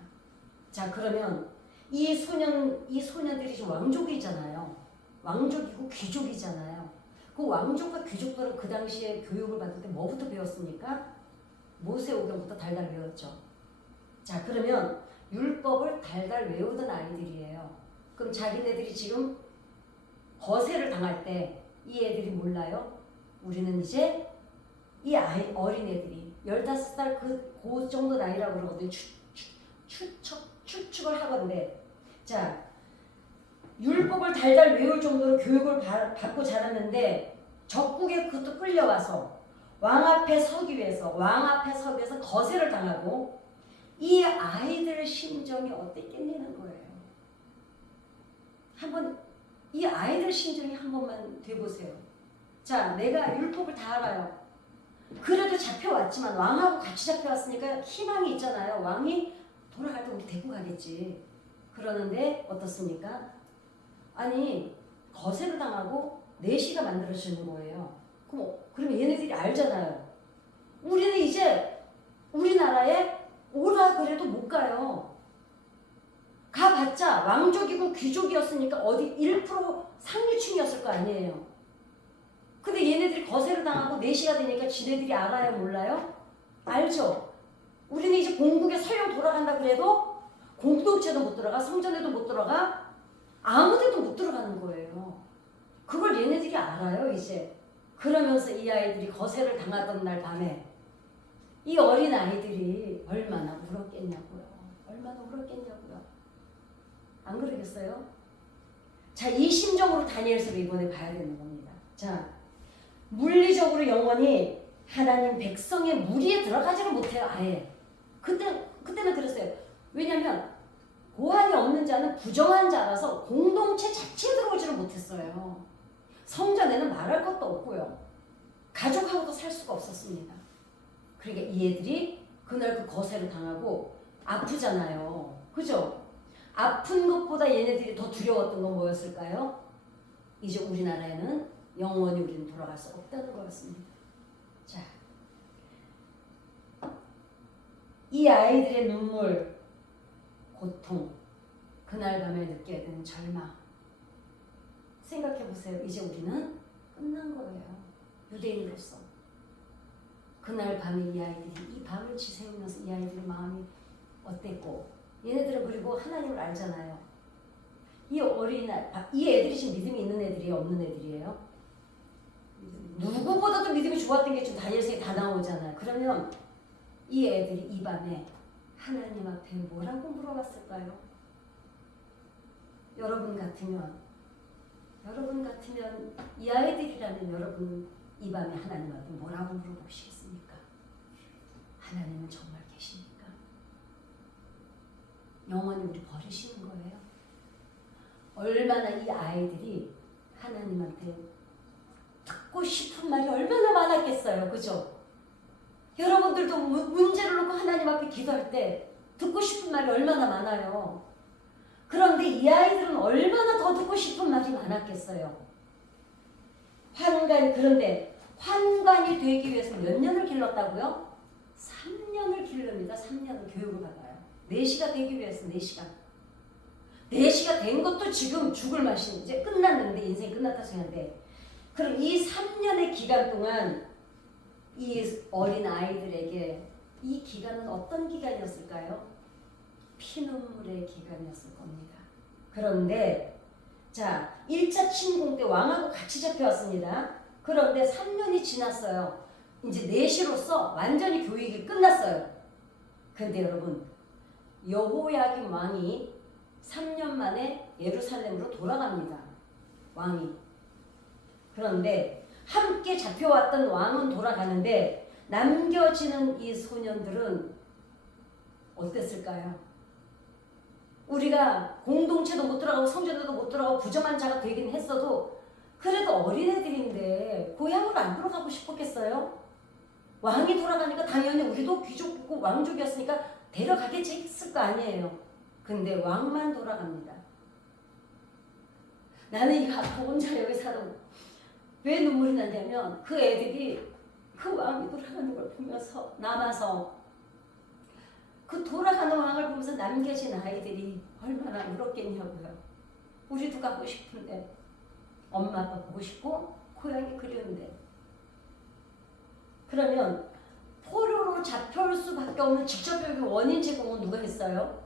자, 그러면 이 소년들이 지금 왕족이잖아요. 왕족이고 귀족이잖아요. 그 왕족과 귀족들은 그 당시에 교육을 받을 때 뭐부터 배웠습니까? 모세오경부터 달달 외웠죠. 자, 그러면 율법을 달달 외우던 아이들이에요. 그럼 자기네들이 지금 거세를 당할 때 이 애들이 몰라요? 우리는 이제 이 어린애들이 15살 그 정도 나이라고 그러거든요. 추측을 하건데, 자, 율법을 달달 외울 정도로 교육을 받고 자랐는데 적국에 그것도 끌려와서 왕 앞에 서기 위해서 거세를 당하고 이 아이들 심정이 어땠겠냐는 거예요. 한번 이 아이들 심정이 한 번만 돼보세요. 자, 내가 율법을 다 알아요. 그래도 잡혀왔지만 왕하고 같이 잡혀왔으니까 희망이 있잖아요. 왕이 돌아갈 때 우리 데리고 가겠지. 그러는데 어떻습니까? 아니 거세를 당하고 내시가 만들어지는 거예요. 그럼 얘네들이 알잖아요. 우리는 이제 우리나라에 오라 그래도 못 가요. 가봤자 왕족이고 귀족이었으니까 어디 1% 상류층이었을 거 아니에요. 근데 얘네들이 거세를 당하고 내시가 되니까 지네들이 알아요, 몰라요? 알죠? 우리는 이제 공국에 설령 돌아간다 그래도 공동체도 못 들어가, 성전에도 못 들어가, 아무 데도 못 들어가는 거예요. 그걸 얘네들이 알아요, 이제. 그러면서 이 아이들이 거세를 당하던 날 밤에 이 어린 아이들이 얼마나 울었겠냐고요. 얼마나 울었겠냐고요. 안 그러겠어요? 자, 이 심정으로 다니엘서를 이번에 봐야 되는 겁니다. 자, 물리적으로 영원히 하나님 백성의 무리에 들어가지를 못해요, 아예. 그때는 그랬어요. 왜냐면 고한이 없는 자는 부정한 자라서 공동체 자체에 들어오지를 못했어요. 성전에는 말할 것도 없고요. 가족하고도 살 수가 없었습니다. 그러니까 이 애들이 그날 그 거세를 당하고 아프잖아요. 그죠? 아픈 것보다 얘네들이 더 두려웠던 건 뭐였을까요? 이제 우리나라에는 영원히 우리는 돌아갈 수 없다는 거였습니다. 자, 이 아이들의 눈물, 고통, 그날 밤에 느껴야 되는 절망. 생각해 보세요. 이제 우리는 끝난 거예요. 유대인으로서. 그날 밤에 이 아이들이 이 밤을 지새우면서 이 아이들의 마음이 어땠고, 얘네들은 그리고 하나님을 알잖아요. 이 애들이 지금 믿음이 있는 애들이에요, 없는 애들이에요? 누구보다도 믿음이 좋았던 게 지금 다니엘서에 다 나오잖아요. 그러면 이 애들이 이 밤에 하나님 앞에 뭐라고 물어봤을까요? 여러분 같으면 이 아이들이라면 여러분 이 밤에 하나님 앞에 뭐라고 물어보시겠습니까? 하나님은 정말 계십니까? 영원히 우리 버리시는 거예요? 얼마나 이 아이들이 하나님한테 듣고 싶은 말이 얼마나 많았겠어요. 그죠? 여러분들도 문제를 놓고 하나님 앞에 기도할 때 듣고 싶은 말이 얼마나 많아요. 그런데 이 아이들은 얼마나 더 듣고 싶은 말이 많았겠어요. 그런데 환관이 되기 위해서 몇 년을 길렀다고요? 3년을 기릅니다. 3년을 교육을 받아요. 4시가 되기 위해서 4시간. 4시가 된 것도 지금 죽을 맛이 이제 끝났는데, 인생이 끝났다 생각하는데, 그럼 이 3년의 기간 동안 이 어린 아이들에게 이 기간은 어떤 기간이었을까요? 피눈물의 기간이었을 겁니다. 그런데 자, 1차 침공 때 왕하고 같이 잡혀왔습니다. 그런데 3년이 지났어요. 이제 내시로서 완전히 교육이 끝났어요. 그런데 여러분, 여호야김 왕이 3년 만에 예루살렘으로 돌아갑니다. 왕이. 그런데 함께 잡혀왔던 왕은 돌아가는데 남겨지는 이 소년들은 어땠을까요? 우리가 공동체도 못 들어가고 성전에도 못 들어가고 부정한 자가 되긴 했어도 그래도 어린애들인데 고향으로 안 돌아가고 싶었겠어요? 왕이 돌아가니까 당연히 우리도 귀족이고 왕족이었으니까 데려가겠지 했을 거 아니에요. 근데 왕만 돌아갑니다. 나는 이거 아까 혼자 여기 살아. 왜 눈물이 나냐면 그 애들이 그 왕이 돌아가는 걸 보면서 남아서 그 돌아가는 왕을 보면서 남겨진 아이들이 얼마나 울었겠냐고요. 우리도 가고 싶은데 엄마 아빠 보고 싶고 고향이 그리운데. 그러면 포로로 잡혀올 수밖에 없는 직접적인 원인 제공은 누가 했어요?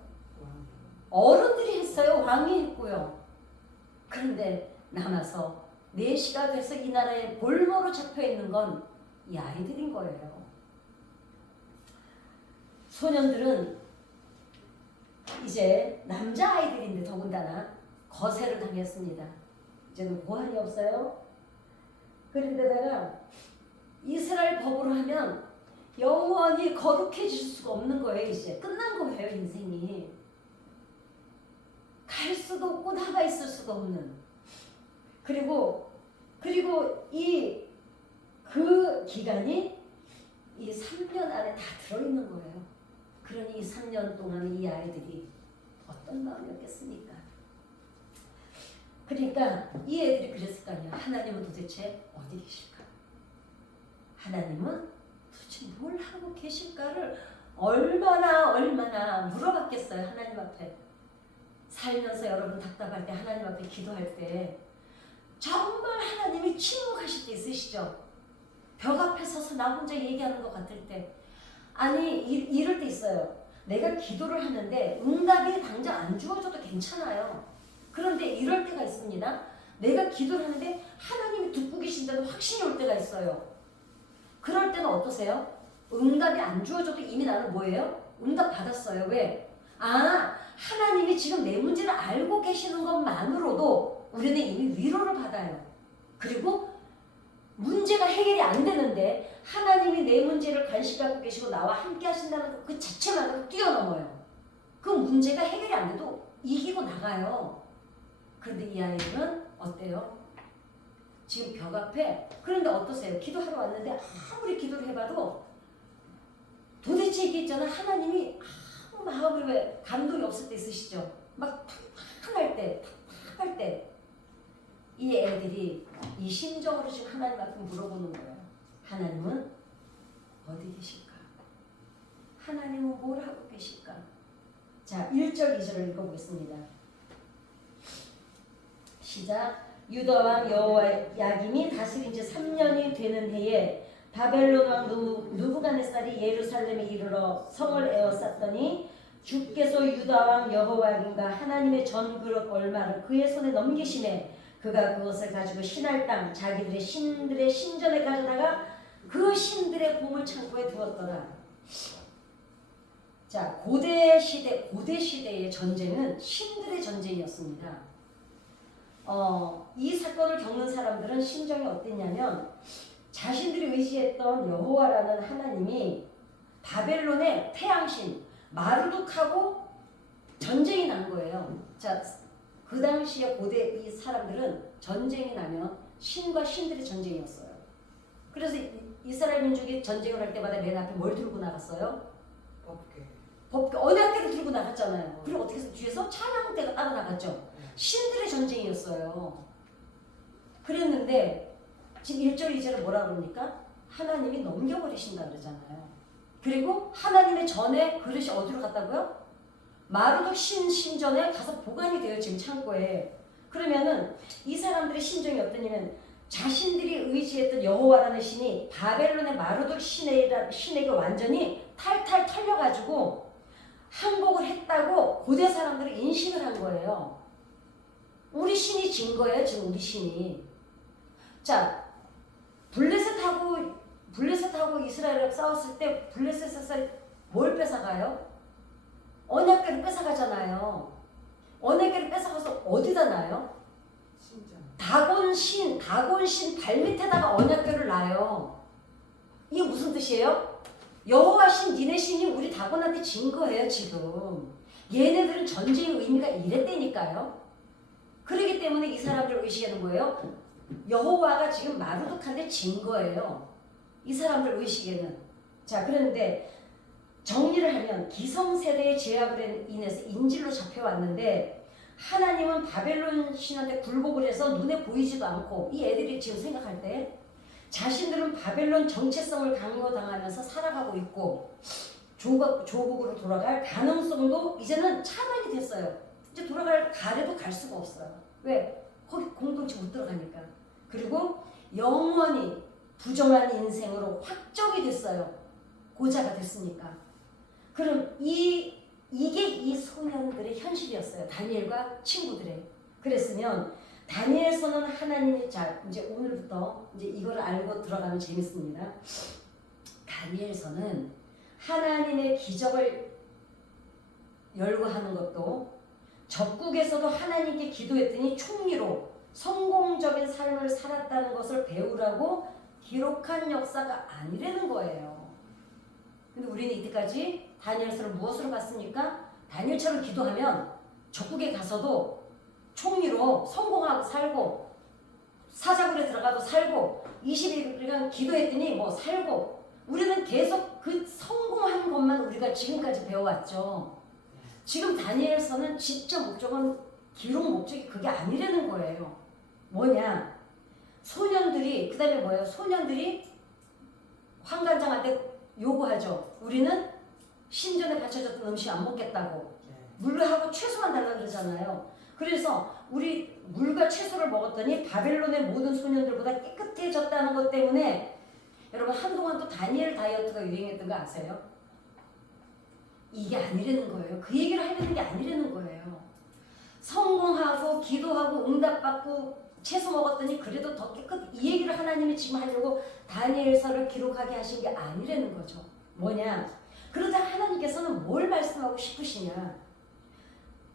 어른들이 했어요. 왕이 했고요. 그런데 남아서 4시가 돼서 이 나라에 볼모로 잡혀있는 건 이 아이들인 거예요. 소년들은 이제 남자아이들인데 더군다나 거세를 당했습니다. 이제는 고한이 없어요. 그런데다가 이스라엘 법으로 하면 영원히 거룩해질 수가 없는 거예요. 이제 끝난 거예요. 인생이. 갈 수도 없고 나가 있을 수도 없는. 그리고 그 기간이 이 3년 안에 다 들어있는 거예요. 그러니 이 3년 동안 이 아이들이 어떤 마음이었겠습니까? 그러니까 이 애들이 그랬을 거 아니야. 하나님은 도대체 어디 계실까? 하나님은 도대체 뭘 하고 계실까를 얼마나 물어봤겠어요. 하나님 앞에. 살면서 여러분 답답할 때 하나님 앞에 기도할 때 정말 하나님이 침묵하실 때 있으시죠? 벽 앞에 서서 나 혼자 얘기하는 것 같을 때. 아니 이럴 때 있어요. 내가 기도를 하는데 응답이 당장 안 주어져도 괜찮아요. 그런데 이럴 때가 있습니다. 내가 기도를 하는데 하나님이 듣고 계신다는 확신이 올 때가 있어요. 그럴 때는 어떠세요? 응답이 안 주어져도 이미 나는 뭐예요? 응답 받았어요. 왜? 아, 하나님이 지금 내 문제를 알고 계시는 것만으로도 우리는 이미 위로를 받아요. 그리고 문제가 해결이 안 되는데 하나님이 내 문제를 관심 갖고 계시고 나와 함께 하신다는 그 자체만으로 뛰어넘어요. 그 문제가 해결이 안 돼도 이기고 나가요. 그런데 이 아이들은 어때요? 지금 벽 앞에. 그런데 어떠세요? 기도하러 왔는데 아무리 기도를 해봐도 도대체 이게 있잖아. 하나님이 아무 마음에 왜 감동이 없을 때 있으시죠? 막 답답할 때 이 애들이 이 심정으로 지금 하나님 앞에 물어보는 거예요. 하나님은 어디 계실까? 하나님은 뭘 하고 계실까? 자, 1절 2절을 읽어보겠습니다. 시작. 유다 왕 여호야김이 다스린 지 3년이 되는 해에 바벨론 왕 느부갓네살이 예루살렘에 이르러 성을 에워쌌더니 주께서 유다 왕 여호야김과 하나님의 전그릇 얼마를 그의 손에 넘기시매 그가 그것을 가지고 신할 땅 자기들의 신들의 신전에 가져다가 그 신들의 보물 창고에 두었더라. 자, 고대 시대의 전쟁은 신들의 전쟁이었습니다. 이 사건을 겪는 사람들은 심정이 어땠냐면 자신들이 의지했던 여호와라는 하나님이 바벨론의 태양신 마르둑하고 전쟁이 난 거예요. 자, 그 당시에 고대 이 사람들은 전쟁이 나면 신과 신들의 전쟁이었어요. 그래서 이스라엘 민족이 전쟁을 할 때마다 맨 앞에 뭘 들고 나갔어요? 법궤. 언약궤를 들고 나갔잖아요. 그리고 어떻게 해서 뒤에서 찬양대가 따라 나갔죠. 신들의 전쟁이었어요. 그랬는데 지금 1절 2절에 뭐라 그럽니까? 하나님이 넘겨버리신다 그러잖아요. 그리고 하나님의 전에 그릇이 어디로 갔다고요? 마르둑 신전에 가서 보관이 돼요. 지금 창고에. 그러면은 이 사람들의 심정이 어떠냐면 자신들이 의지했던 여호와라는 신이 바벨론의 마르둑 신에게 완전히 탈탈 털려가지고 항복을 했다고 고대 사람들이 인식을 한 거예요. 우리 신이 진 거예요. 지금 우리 신이. 자, 블레셋하고 이스라엘이랑 싸웠을 때 블레셋에서 뭘 뺏어가요? 언약궤를 뺏어가잖아요. 언약궤를 뺏어가서 어디다 놔요? 다곤신 발밑에다가 언약궤를 놔요. 이게 무슨 뜻이에요? 여호와 신 니네 신이 우리 다곤한테 진 거예요. 지금 얘네들은 전쟁의 의미가 이랬다니까요. 그렇기 때문에 이 사람들 의식하는 거예요. 여호와가 지금 마르둑한테 진 거예요. 이 사람들 의식에는. 자, 그런데 정리를 하면 기성세대의 제약으로 인해서 인질로 잡혀왔는데 하나님은 바벨론 신한테 굴복을 해서 눈에 보이지도 않고 이 애들이 지금 생각할 때 자신들은 바벨론 정체성을 강요당하면서 살아가고 있고 조국으로 돌아갈 가능성도 이제는 차단이 됐어요. 이제 돌아갈 가래도 갈 수가 없어요. 왜? 거기 공동체 못 들어가니까. 그리고 영원히 부정한 인생으로 확정이 됐어요. 고자가 됐으니까. 그럼 이게 이 소년들의 현실이었어요. 다니엘과 친구들의. 그랬으면 다니엘서는 하나님이 자 이제 오늘부터 이제 이걸 알고 들어가면 재밌습니다. 다니엘서는 하나님의 기적을 열거하는 것도 적국에서도 하나님께 기도했더니 총리로 성공적인 삶을 살았다는 것을 배우라고 기록한 역사가 아니라는 거예요. 근데 우리는 이때까지 다니엘서를 무엇으로 봤습니까? 다니엘처럼 기도하면 적국에 가서도 총리로 성공하고 살고 사자굴에 들어가도 살고 20일간 기도했더니 뭐 살고 우리는 계속 그 성공한 것만 우리가 지금까지 배워왔죠. 지금 다니엘서는 진짜 목적은 기록 목적이 그게 아니라는 거예요. 뭐냐? 소년들이 그 다음에 뭐예요? 소년들이 환관장한테 요구하죠. 우리는 신전에 바쳐졌던 음식 안 먹겠다고. 물하고 채소만 달라고 그러잖아요. 그래서 우리 물과 채소를 먹었더니 바벨론의 모든 소년들보다 깨끗해졌다는 것 때문에 여러분 한동안 또 다니엘 다이어트가 유행했던 거 아세요? 이게 아니라는 거예요. 그 얘기를 하려는 게 아니라는 거예요. 성공하고 기도하고 응답받고 채소 먹었더니 그래도 더 깨끗 이 얘기를 하나님이 지금 하려고 다니엘서를 기록하게 하신 게 아니라는 거죠. 뭐냐? 그러자 하나님께서는 뭘 말씀하고 싶으시냐?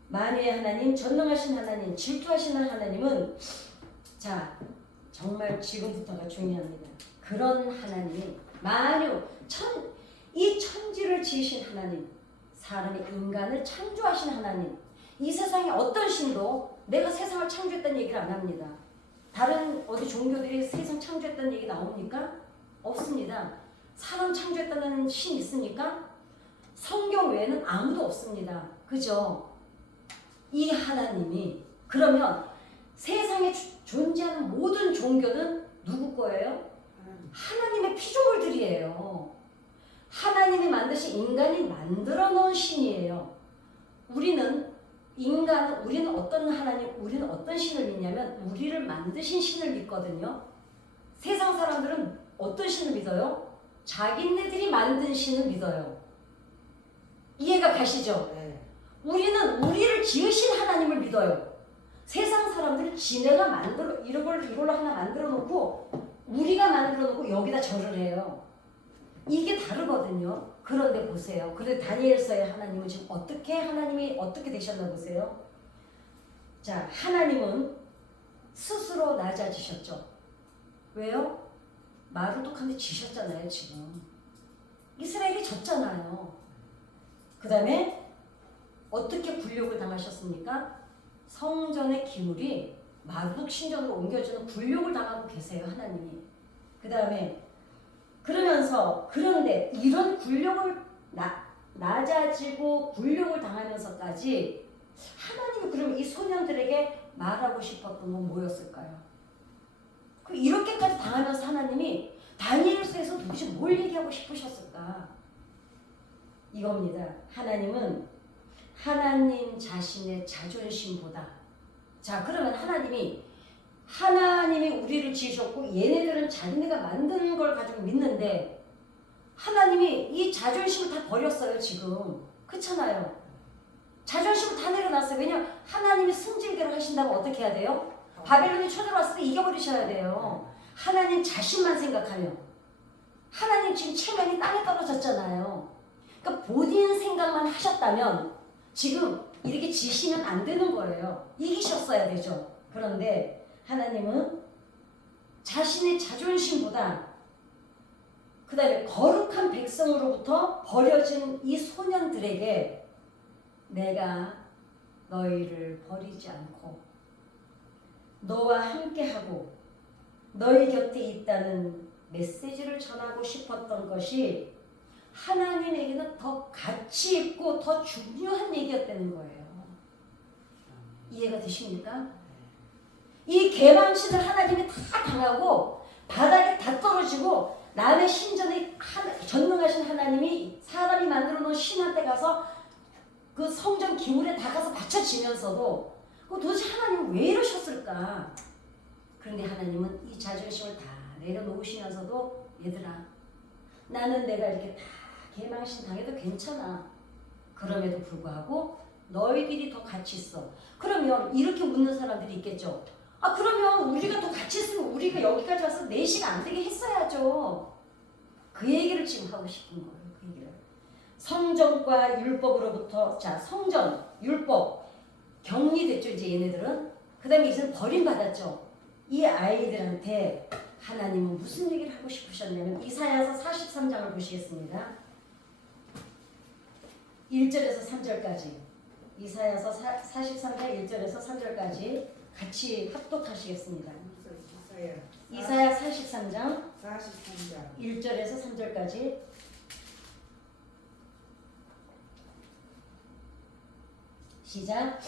만유의 하나님, 전능하신 하나님, 질투하시는 하나님은 자 정말 지금부터가 중요합니다. 그런 하나님, 만유, 이 천지를 지으신 하나님, 사람의 인간을 창조하신 하나님, 이 세상에 어떤 신도 내가 세상을 창조했다는 얘기를 안 합니다. 다른 어디 종교들이 세상 창조했다는 얘기 나옵니까? 없습니다. 사람 창조했다는 신 있습니까? 성경 외에는 아무도 없습니다. 그죠? 이 하나님이 그러면 세상에 존재하는 모든 종교는 누구 거예요? 하나님의 피조물들이에요. 하나님이 만드신 인간이 만들어 놓은 신이에요. 우리는 어떤 하나님, 우리는 어떤 신을 믿냐면 우리를 만드신 신을 믿거든요. 세상 사람들은 어떤 신을 믿어요? 자기네들이 만든 신을 믿어요. 이해가 가시죠? 우리는 우리를 지으신 하나님을 믿어요. 세상 사람들은 지네가 이걸로 하나 만들어 놓고 우리가 만들어 놓고 여기다 절을 해요. 이게 다르거든요. 그런데 보세요. 그런데 다니엘서의 하나님은 지금 하나님이 어떻게 되셨나 보세요. 자, 하나님은 스스로 낮아지셨죠. 왜요? 마르독한테 지셨잖아요, 지금. 이스라엘이 졌잖아요. 그 다음에 어떻게 굴욕을 당하셨습니까? 성전의 기물이 마르독 신전으로 옮겨주는 굴욕을 당하고 계세요, 하나님이. 그 다음에 그런데 이런 굴욕을 낮아지고 굴욕을 당하면서까지 하나님이 그럼 이 소년들에게 말하고 싶었던 건 뭐였을까요? 이렇게까지 당하면서 하나님이 다니엘서에서 도대체 뭘 얘기하고 싶으셨을까? 이겁니다. 하나님은 하나님 자신의 자존심보다 자 그러면 하나님이 우리를 지으셨고 얘네들은 자기네가 만든 걸 가지고 믿는데 하나님이 이 자존심을 다 버렸어요 지금. 그렇잖아요. 자존심을 다 내려놨어요. 왜냐하면 하나님이 승질대로 하신다면 어떻게 해야 돼요? 바벨론이 쳐들어왔을 때 이겨버리셔야 돼요. 하나님 자신만 생각하면. 하나님 지금 체면이 땅에 떨어졌잖아요. 그러니까 본인 생각만 하셨다면 지금 이렇게 지시면 안 되는 거예요. 이기셨어야 되죠. 그런데 하나님은 자신의 자존심보다 그 다음에 거룩한 백성으로부터 버려진 이 소년들에게 내가 너희를 버리지 않고 너와 함께하고 너희 곁에 있다는 메시지를 전하고 싶었던 것이 하나님에게는 더 가치 있고 더 중요한 얘기였다는 거예요. 이해가 되십니까? 이 개망신을 하나님이 다 당하고 바닥에 다 떨어지고 남의 신전에 전능하신 하나님이 사람이 만들어 놓은 신한테 가서 그 성전 기물에 다 가서 바쳐지면서도 도대체 하나님은 왜 이러셨을까? 그런데 하나님은 이 자존심을 다 내려놓으시면서도 얘들아 나는 내가 이렇게 다 개망신 당해도 괜찮아. 그럼에도 불구하고 너희들이 더 가치 있어. 그러면 이렇게 묻는 사람들이 있겠죠. 그러면 우리가 더 같이 있으면 우리가 여기까지 와서 4시가 안 되게 했어야죠. 그 얘기를 지금 하고 싶은 거예요. 그 얘기를. 성전과 율법으로부터 성전, 율법 격리됐죠. 이제 얘네들은. 그 다음에 이제 버림받았죠. 이 아이들한테 하나님은 무슨 얘기를 하고 싶으셨냐면 이사야서 43장을 보시겠습니다. 1절에서 3절까지 이사야서 43장 1절에서 3절까지 같이 합독하시겠습니다. 이사야 43장 43장 1절에서 3절까지. 시작.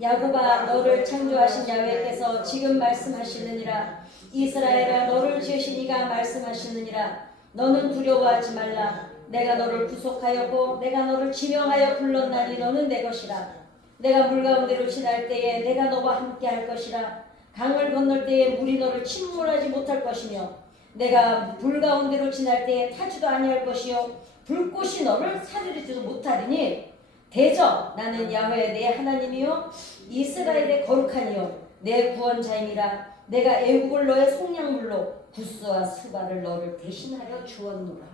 야곱아, 너를 창조하신 야훼께서 지금 말씀하시느니라. 이스라엘아, 너를 지으신 이가 말씀하시느니라. 너는 두려워하지 말라. 내가 너를 구속하였고 내가 너를 지명하여 불렀나니 너는 내 것이라. 내가 물 가운데로 지날 때에 내가 너와 함께 할 것이라. 강을 건널 때에 물이 너를 침몰하지 못할 것이며 내가 불 가운데로 지날 때에 타지도 아니할 것이요 불꽃이 너를 사르르지도 못하리니 대저 나는 야훼 내 하나님이요 이스라엘의 거룩하니요 내 구원자임이라. 내가 애국을 너의 속량물로 구스와 스바를 너를 대신하여 주었노라.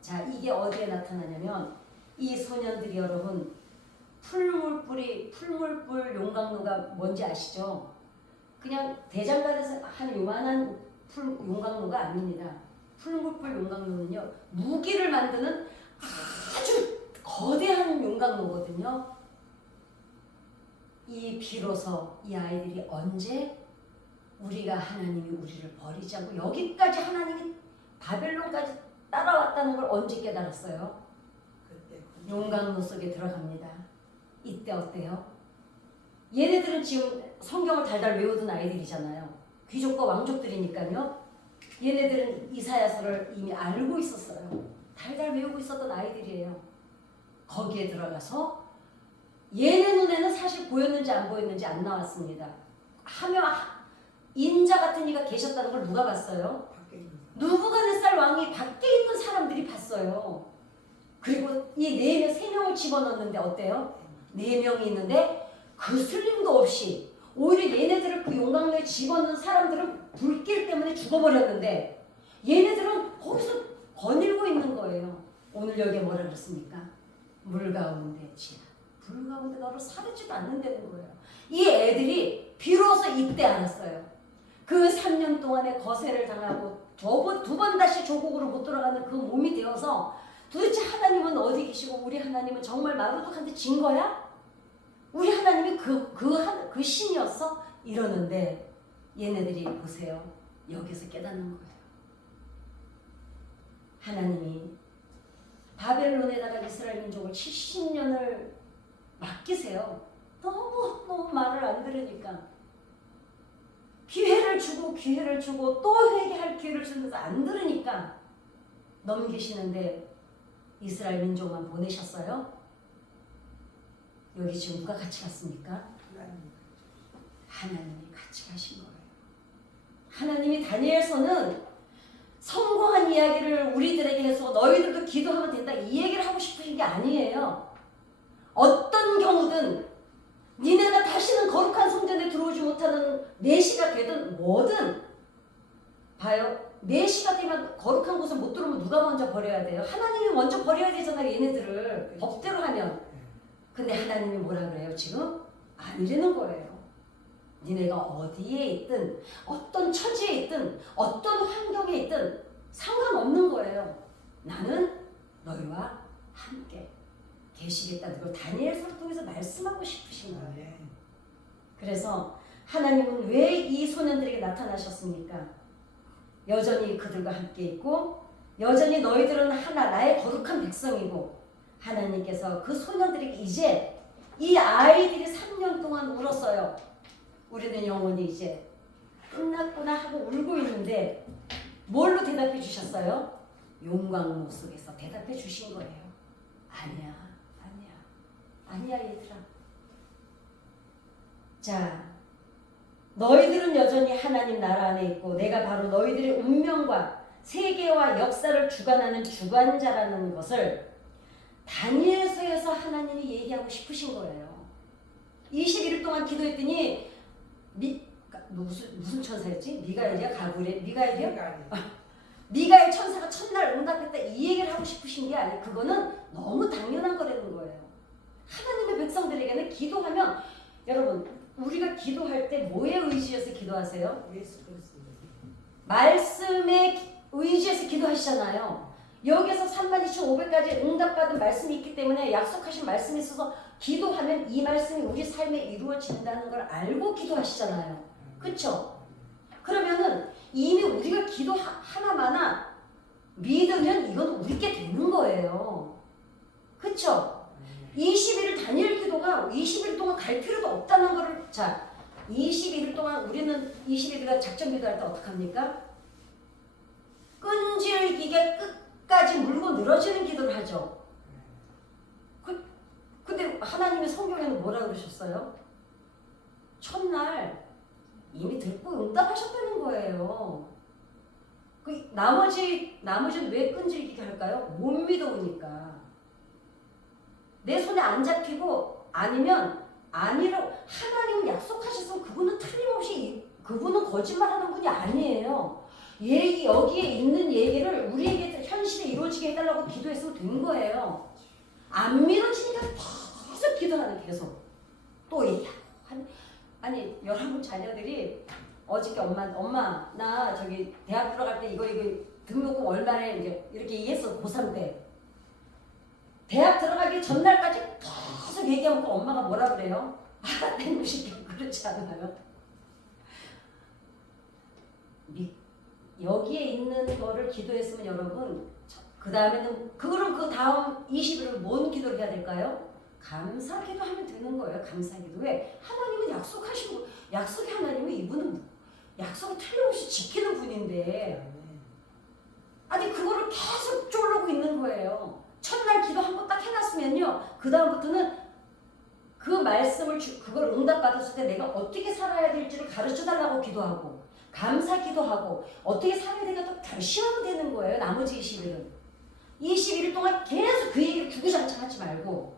자, 이게 어디에 나타나냐면 이 소년들이 여러분 풀물불 용광로가 뭔지 아시죠? 그냥 대장간에서 한 요만한 용광로가 아닙니다. 풀물불 용광로는요 무기를 만드는 아주 거대한 용광로거든요. 이 비로소 이 아이들이 언제 우리가 하나님이 우리를 버리지 않고 여기까지 하나님이 바벨론까지 따라왔다는 걸 언제 깨달았어요? 용광로 속에 들어갑니다. 이때 어때요? 얘네들은 지금 성경을 달달 외우던 아이들이잖아요. 귀족과 왕족들이니까요. 얘네들은 이사야서를 이미 알고 있었어요. 달달 외우고 있었던 아이들이에요. 거기에 들어가서 얘네 눈에는 사실 보였는지 안 보였는지 안 나왔습니다. 하며 인자 같은 이가 계셨다는 걸 누가 봤어요? 누부갓네살 왕이 밖에 있는 사람들이 봤어요. 그리고 이 세 명을 집어넣는데 어때요? 4명이 있는데 그 슬림도 없이 오히려 얘네들을 그 용광로에 집어넣는 사람들은 불길 때문에 죽어버렸는데 얘네들은 거기서 거닐고 있는 거예요. 오늘 여기에 뭐라 그랬습니까? 물 가운데 지나 불 가운데 너를 사르지도 않는다는 거예요. 이 애들이 비로소 이때 알았어요. 그 3년 동안의 거세를 당하고 두 번 다시 조국으로 못 돌아가는 그 몸이 되어서 도대체 하나님은 어디 계시고 우리 하나님은 정말 마루독한테 진 거야? 우리 하나님이 그 신이었어? 이러는데 얘네들이 보세요. 여기서 깨닫는 거예요. 하나님이 바벨론에다가 이스라엘 민족을 70년을 맡기세요. 너무 말을 안 들으니까 기회를 주고 또 회개할 기회를 주면서 안 들으니까 넘기시는데 이스라엘 민족만 보내셨어요? 여기 지금 누가 같이 갔습니까? 하나님이 같이 가신 거예요. 하나님이 다니엘서는 성공한 이야기를 우리들에게 해서 너희들도 기도하면 된다 이 얘기를 하고 싶으신 게 아니에요. 어떤 경우든 니네가 다시는 거룩한 성전에 들어오지 못하는 내시가 되든 뭐든 봐요. 내시가 되면 거룩한 곳을 못 들어오면 누가 먼저 버려야 돼요? 하나님이 먼저 버려야 되잖아요. 얘네들을 법대로 하면. 근데 하나님이 뭐라 그래요? 지금 아니라는 거예요. 니네가 어디에 있든 어떤 처지에 있든 어떤 환경에 있든 상관없는 거예요. 나는 너희와 함께 계시겠다는 걸 다니엘서를 통해서 말씀하고 싶으신 거예요. 그래서 하나님은 왜 이 소년들에게 나타나셨습니까? 여전히 그들과 함께 있고 여전히 너희들은 하나 나의 거룩한 백성이고 하나님께서 그 소년들에게 이제 이 아이들이 3년 동안 울었어요. 우리는 영원히 이제 끝났구나 하고 울고 있는데 뭘로 대답해 주셨어요? 용광로 속에서 대답해 주신 거예요. 아니야 얘들아. 자, 너희들은 여전히 하나님 나라 안에 있고 내가 바로 너희들의 운명과 세계와 역사를 주관하는 주관자라는 것을 다니엘서에서 하나님이 얘기하고 싶으신 거예요. 21일 동안 기도했더니 무슨 천사였지? 미가엘이야? 가브리엘? 미가엘이요? 미가엘 천사가 첫날 응답했다 이 얘기를 하고 싶으신 게 아니에요. 그거는 너무 당연한 거라는 거예요. 하나님의 백성들에게는 기도하면 여러분 우리가 기도할 때 뭐에 의지해서 기도하세요? 말씀에 의지해서 기도하시잖아요. 여기서 32,500가지 응답받은 말씀이 있기 때문에 약속하신 말씀이 있어서 기도하면 이 말씀이 우리 삶에 이루어진다는 걸 알고 기도하시잖아요. 그쵸? 그러면은 이미 우리가 기도 하나마나 믿으면 이건 우리께 되는 거예요. 그쵸? 20일 단일 기도가 20일 동안 갈 필요도 없다는 거를, 자, 21일 동안 우리는 21일간 작전 기도할 때 어떡합니까? 끈질기게 끝까지 물고 늘어지는 기도를 하죠. 근데 하나님의 성경에는 뭐라 그러셨어요? 첫날 이미 듣고 응답하셨다는 거예요. 그 나머지는 왜 끈질기게 할까요? 못 믿어오니까. 내 손에 안 잡히고 아니면 아니라고 하나님은 약속하셨으면 그분은 틀림없이 그분은 거짓말하는 분이 아니에요. 여기에 있는 얘기를 우리에게 현실에 이루어지게 해달라고 기도했으면 된 거예요. 안 믿어지니까 계속 기도하는 계속 또 얘기하고 아니 여러분 자녀들이 어저께 엄마 나 저기 대학 들어갈 때 이거 등록금 얼마에 이렇게 얘기했어. 고3 때 대학 들어가기 전날까지 계속 얘기하면 엄마가 뭐라 그래요? 알았다는 것이 그렇지 않아요? 여기에 있는 거를 기도했으면 여러분 그 다음에는 그럼 그 다음 20일을 뭔 기도를 해야 될까요? 감사 기도하면 되는 거예요. 감사 기도. 왜? 하나님은 약속하신 분, 약속의 하나님은 이분은 약속을 틀림없이 지키는 분인데 아니 그거를 계속 쫄르고 있는 거예요. 첫날 기도 한 번 딱 해놨으면요. 그 다음부터는 그 말씀을 그걸 응답받았을 때 내가 어떻게 살아야 될지를 가르쳐달라고 기도하고 감사 기도하고 어떻게 살아야 될까 또 결심하면 되는 거예요. 나머지 20일은. 21일 동안 계속 그 얘기를 주구장창 하지 말고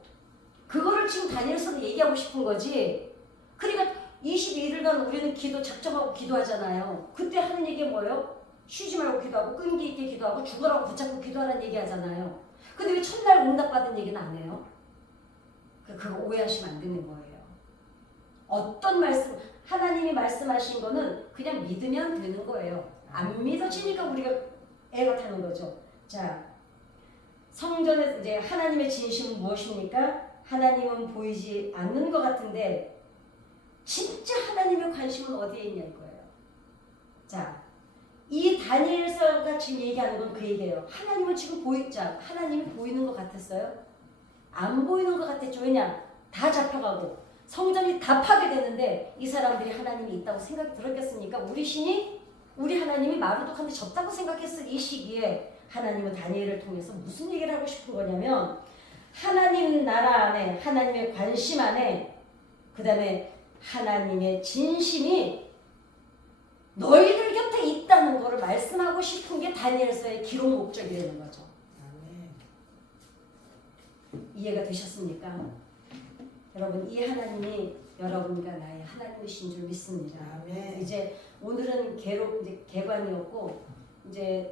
그거를 지금 다니엘서는 얘기하고 싶은 거지. 그러니까 22일간 우리는 기도 작정하고 기도하잖아요. 그때 하는 얘기 뭐예요? 쉬지 말고 기도하고 끈기 있게 기도하고 죽으라고 붙잡고 기도하라는 얘기 하잖아요. 근데 왜 첫날 응답받은 얘기는 안 해요? 그거 오해하시면 안 되는 거예요. 어떤 말씀, 하나님이 말씀하신 거는 그냥 믿으면 되는 거예요. 안 믿어지니까 우리가 애가 타는 거죠. 자, 성전에 이제 하나님의 진심은 무엇입니까? 하나님은 보이지 않는 것 같은데 진짜 하나님의 관심은 어디에 있냐 이거예요. 자, 이 다니엘서가 지금 얘기하는 건 그 얘기예요. 하나님은 지금 하나님이 보이는 것 같았어요? 안 보이는 것 같았죠. 왜냐? 다 잡혀가고 성전이 다 파괴되는데 이 사람들이 하나님이 있다고 생각이 들었겠습니까? 우리 하나님이 마르독한테 졌다고 생각했을 이 시기에 하나님은 다니엘을 통해서 무슨 얘기를 하고 싶은 거냐면 하나님 나라 안에 하나님의 관심 안에 그 다음에 하나님의 진심이 너희들 곁에 있다는 것을 말씀하고 싶은 게 다니엘서의 기록 목적이 되는 거죠. 이해가 되셨습니까? 여러분 이 하나님이 여러분과 나의 하나님이신 줄 믿습니다. 아멘. 이제 오늘은 개관이었고 이제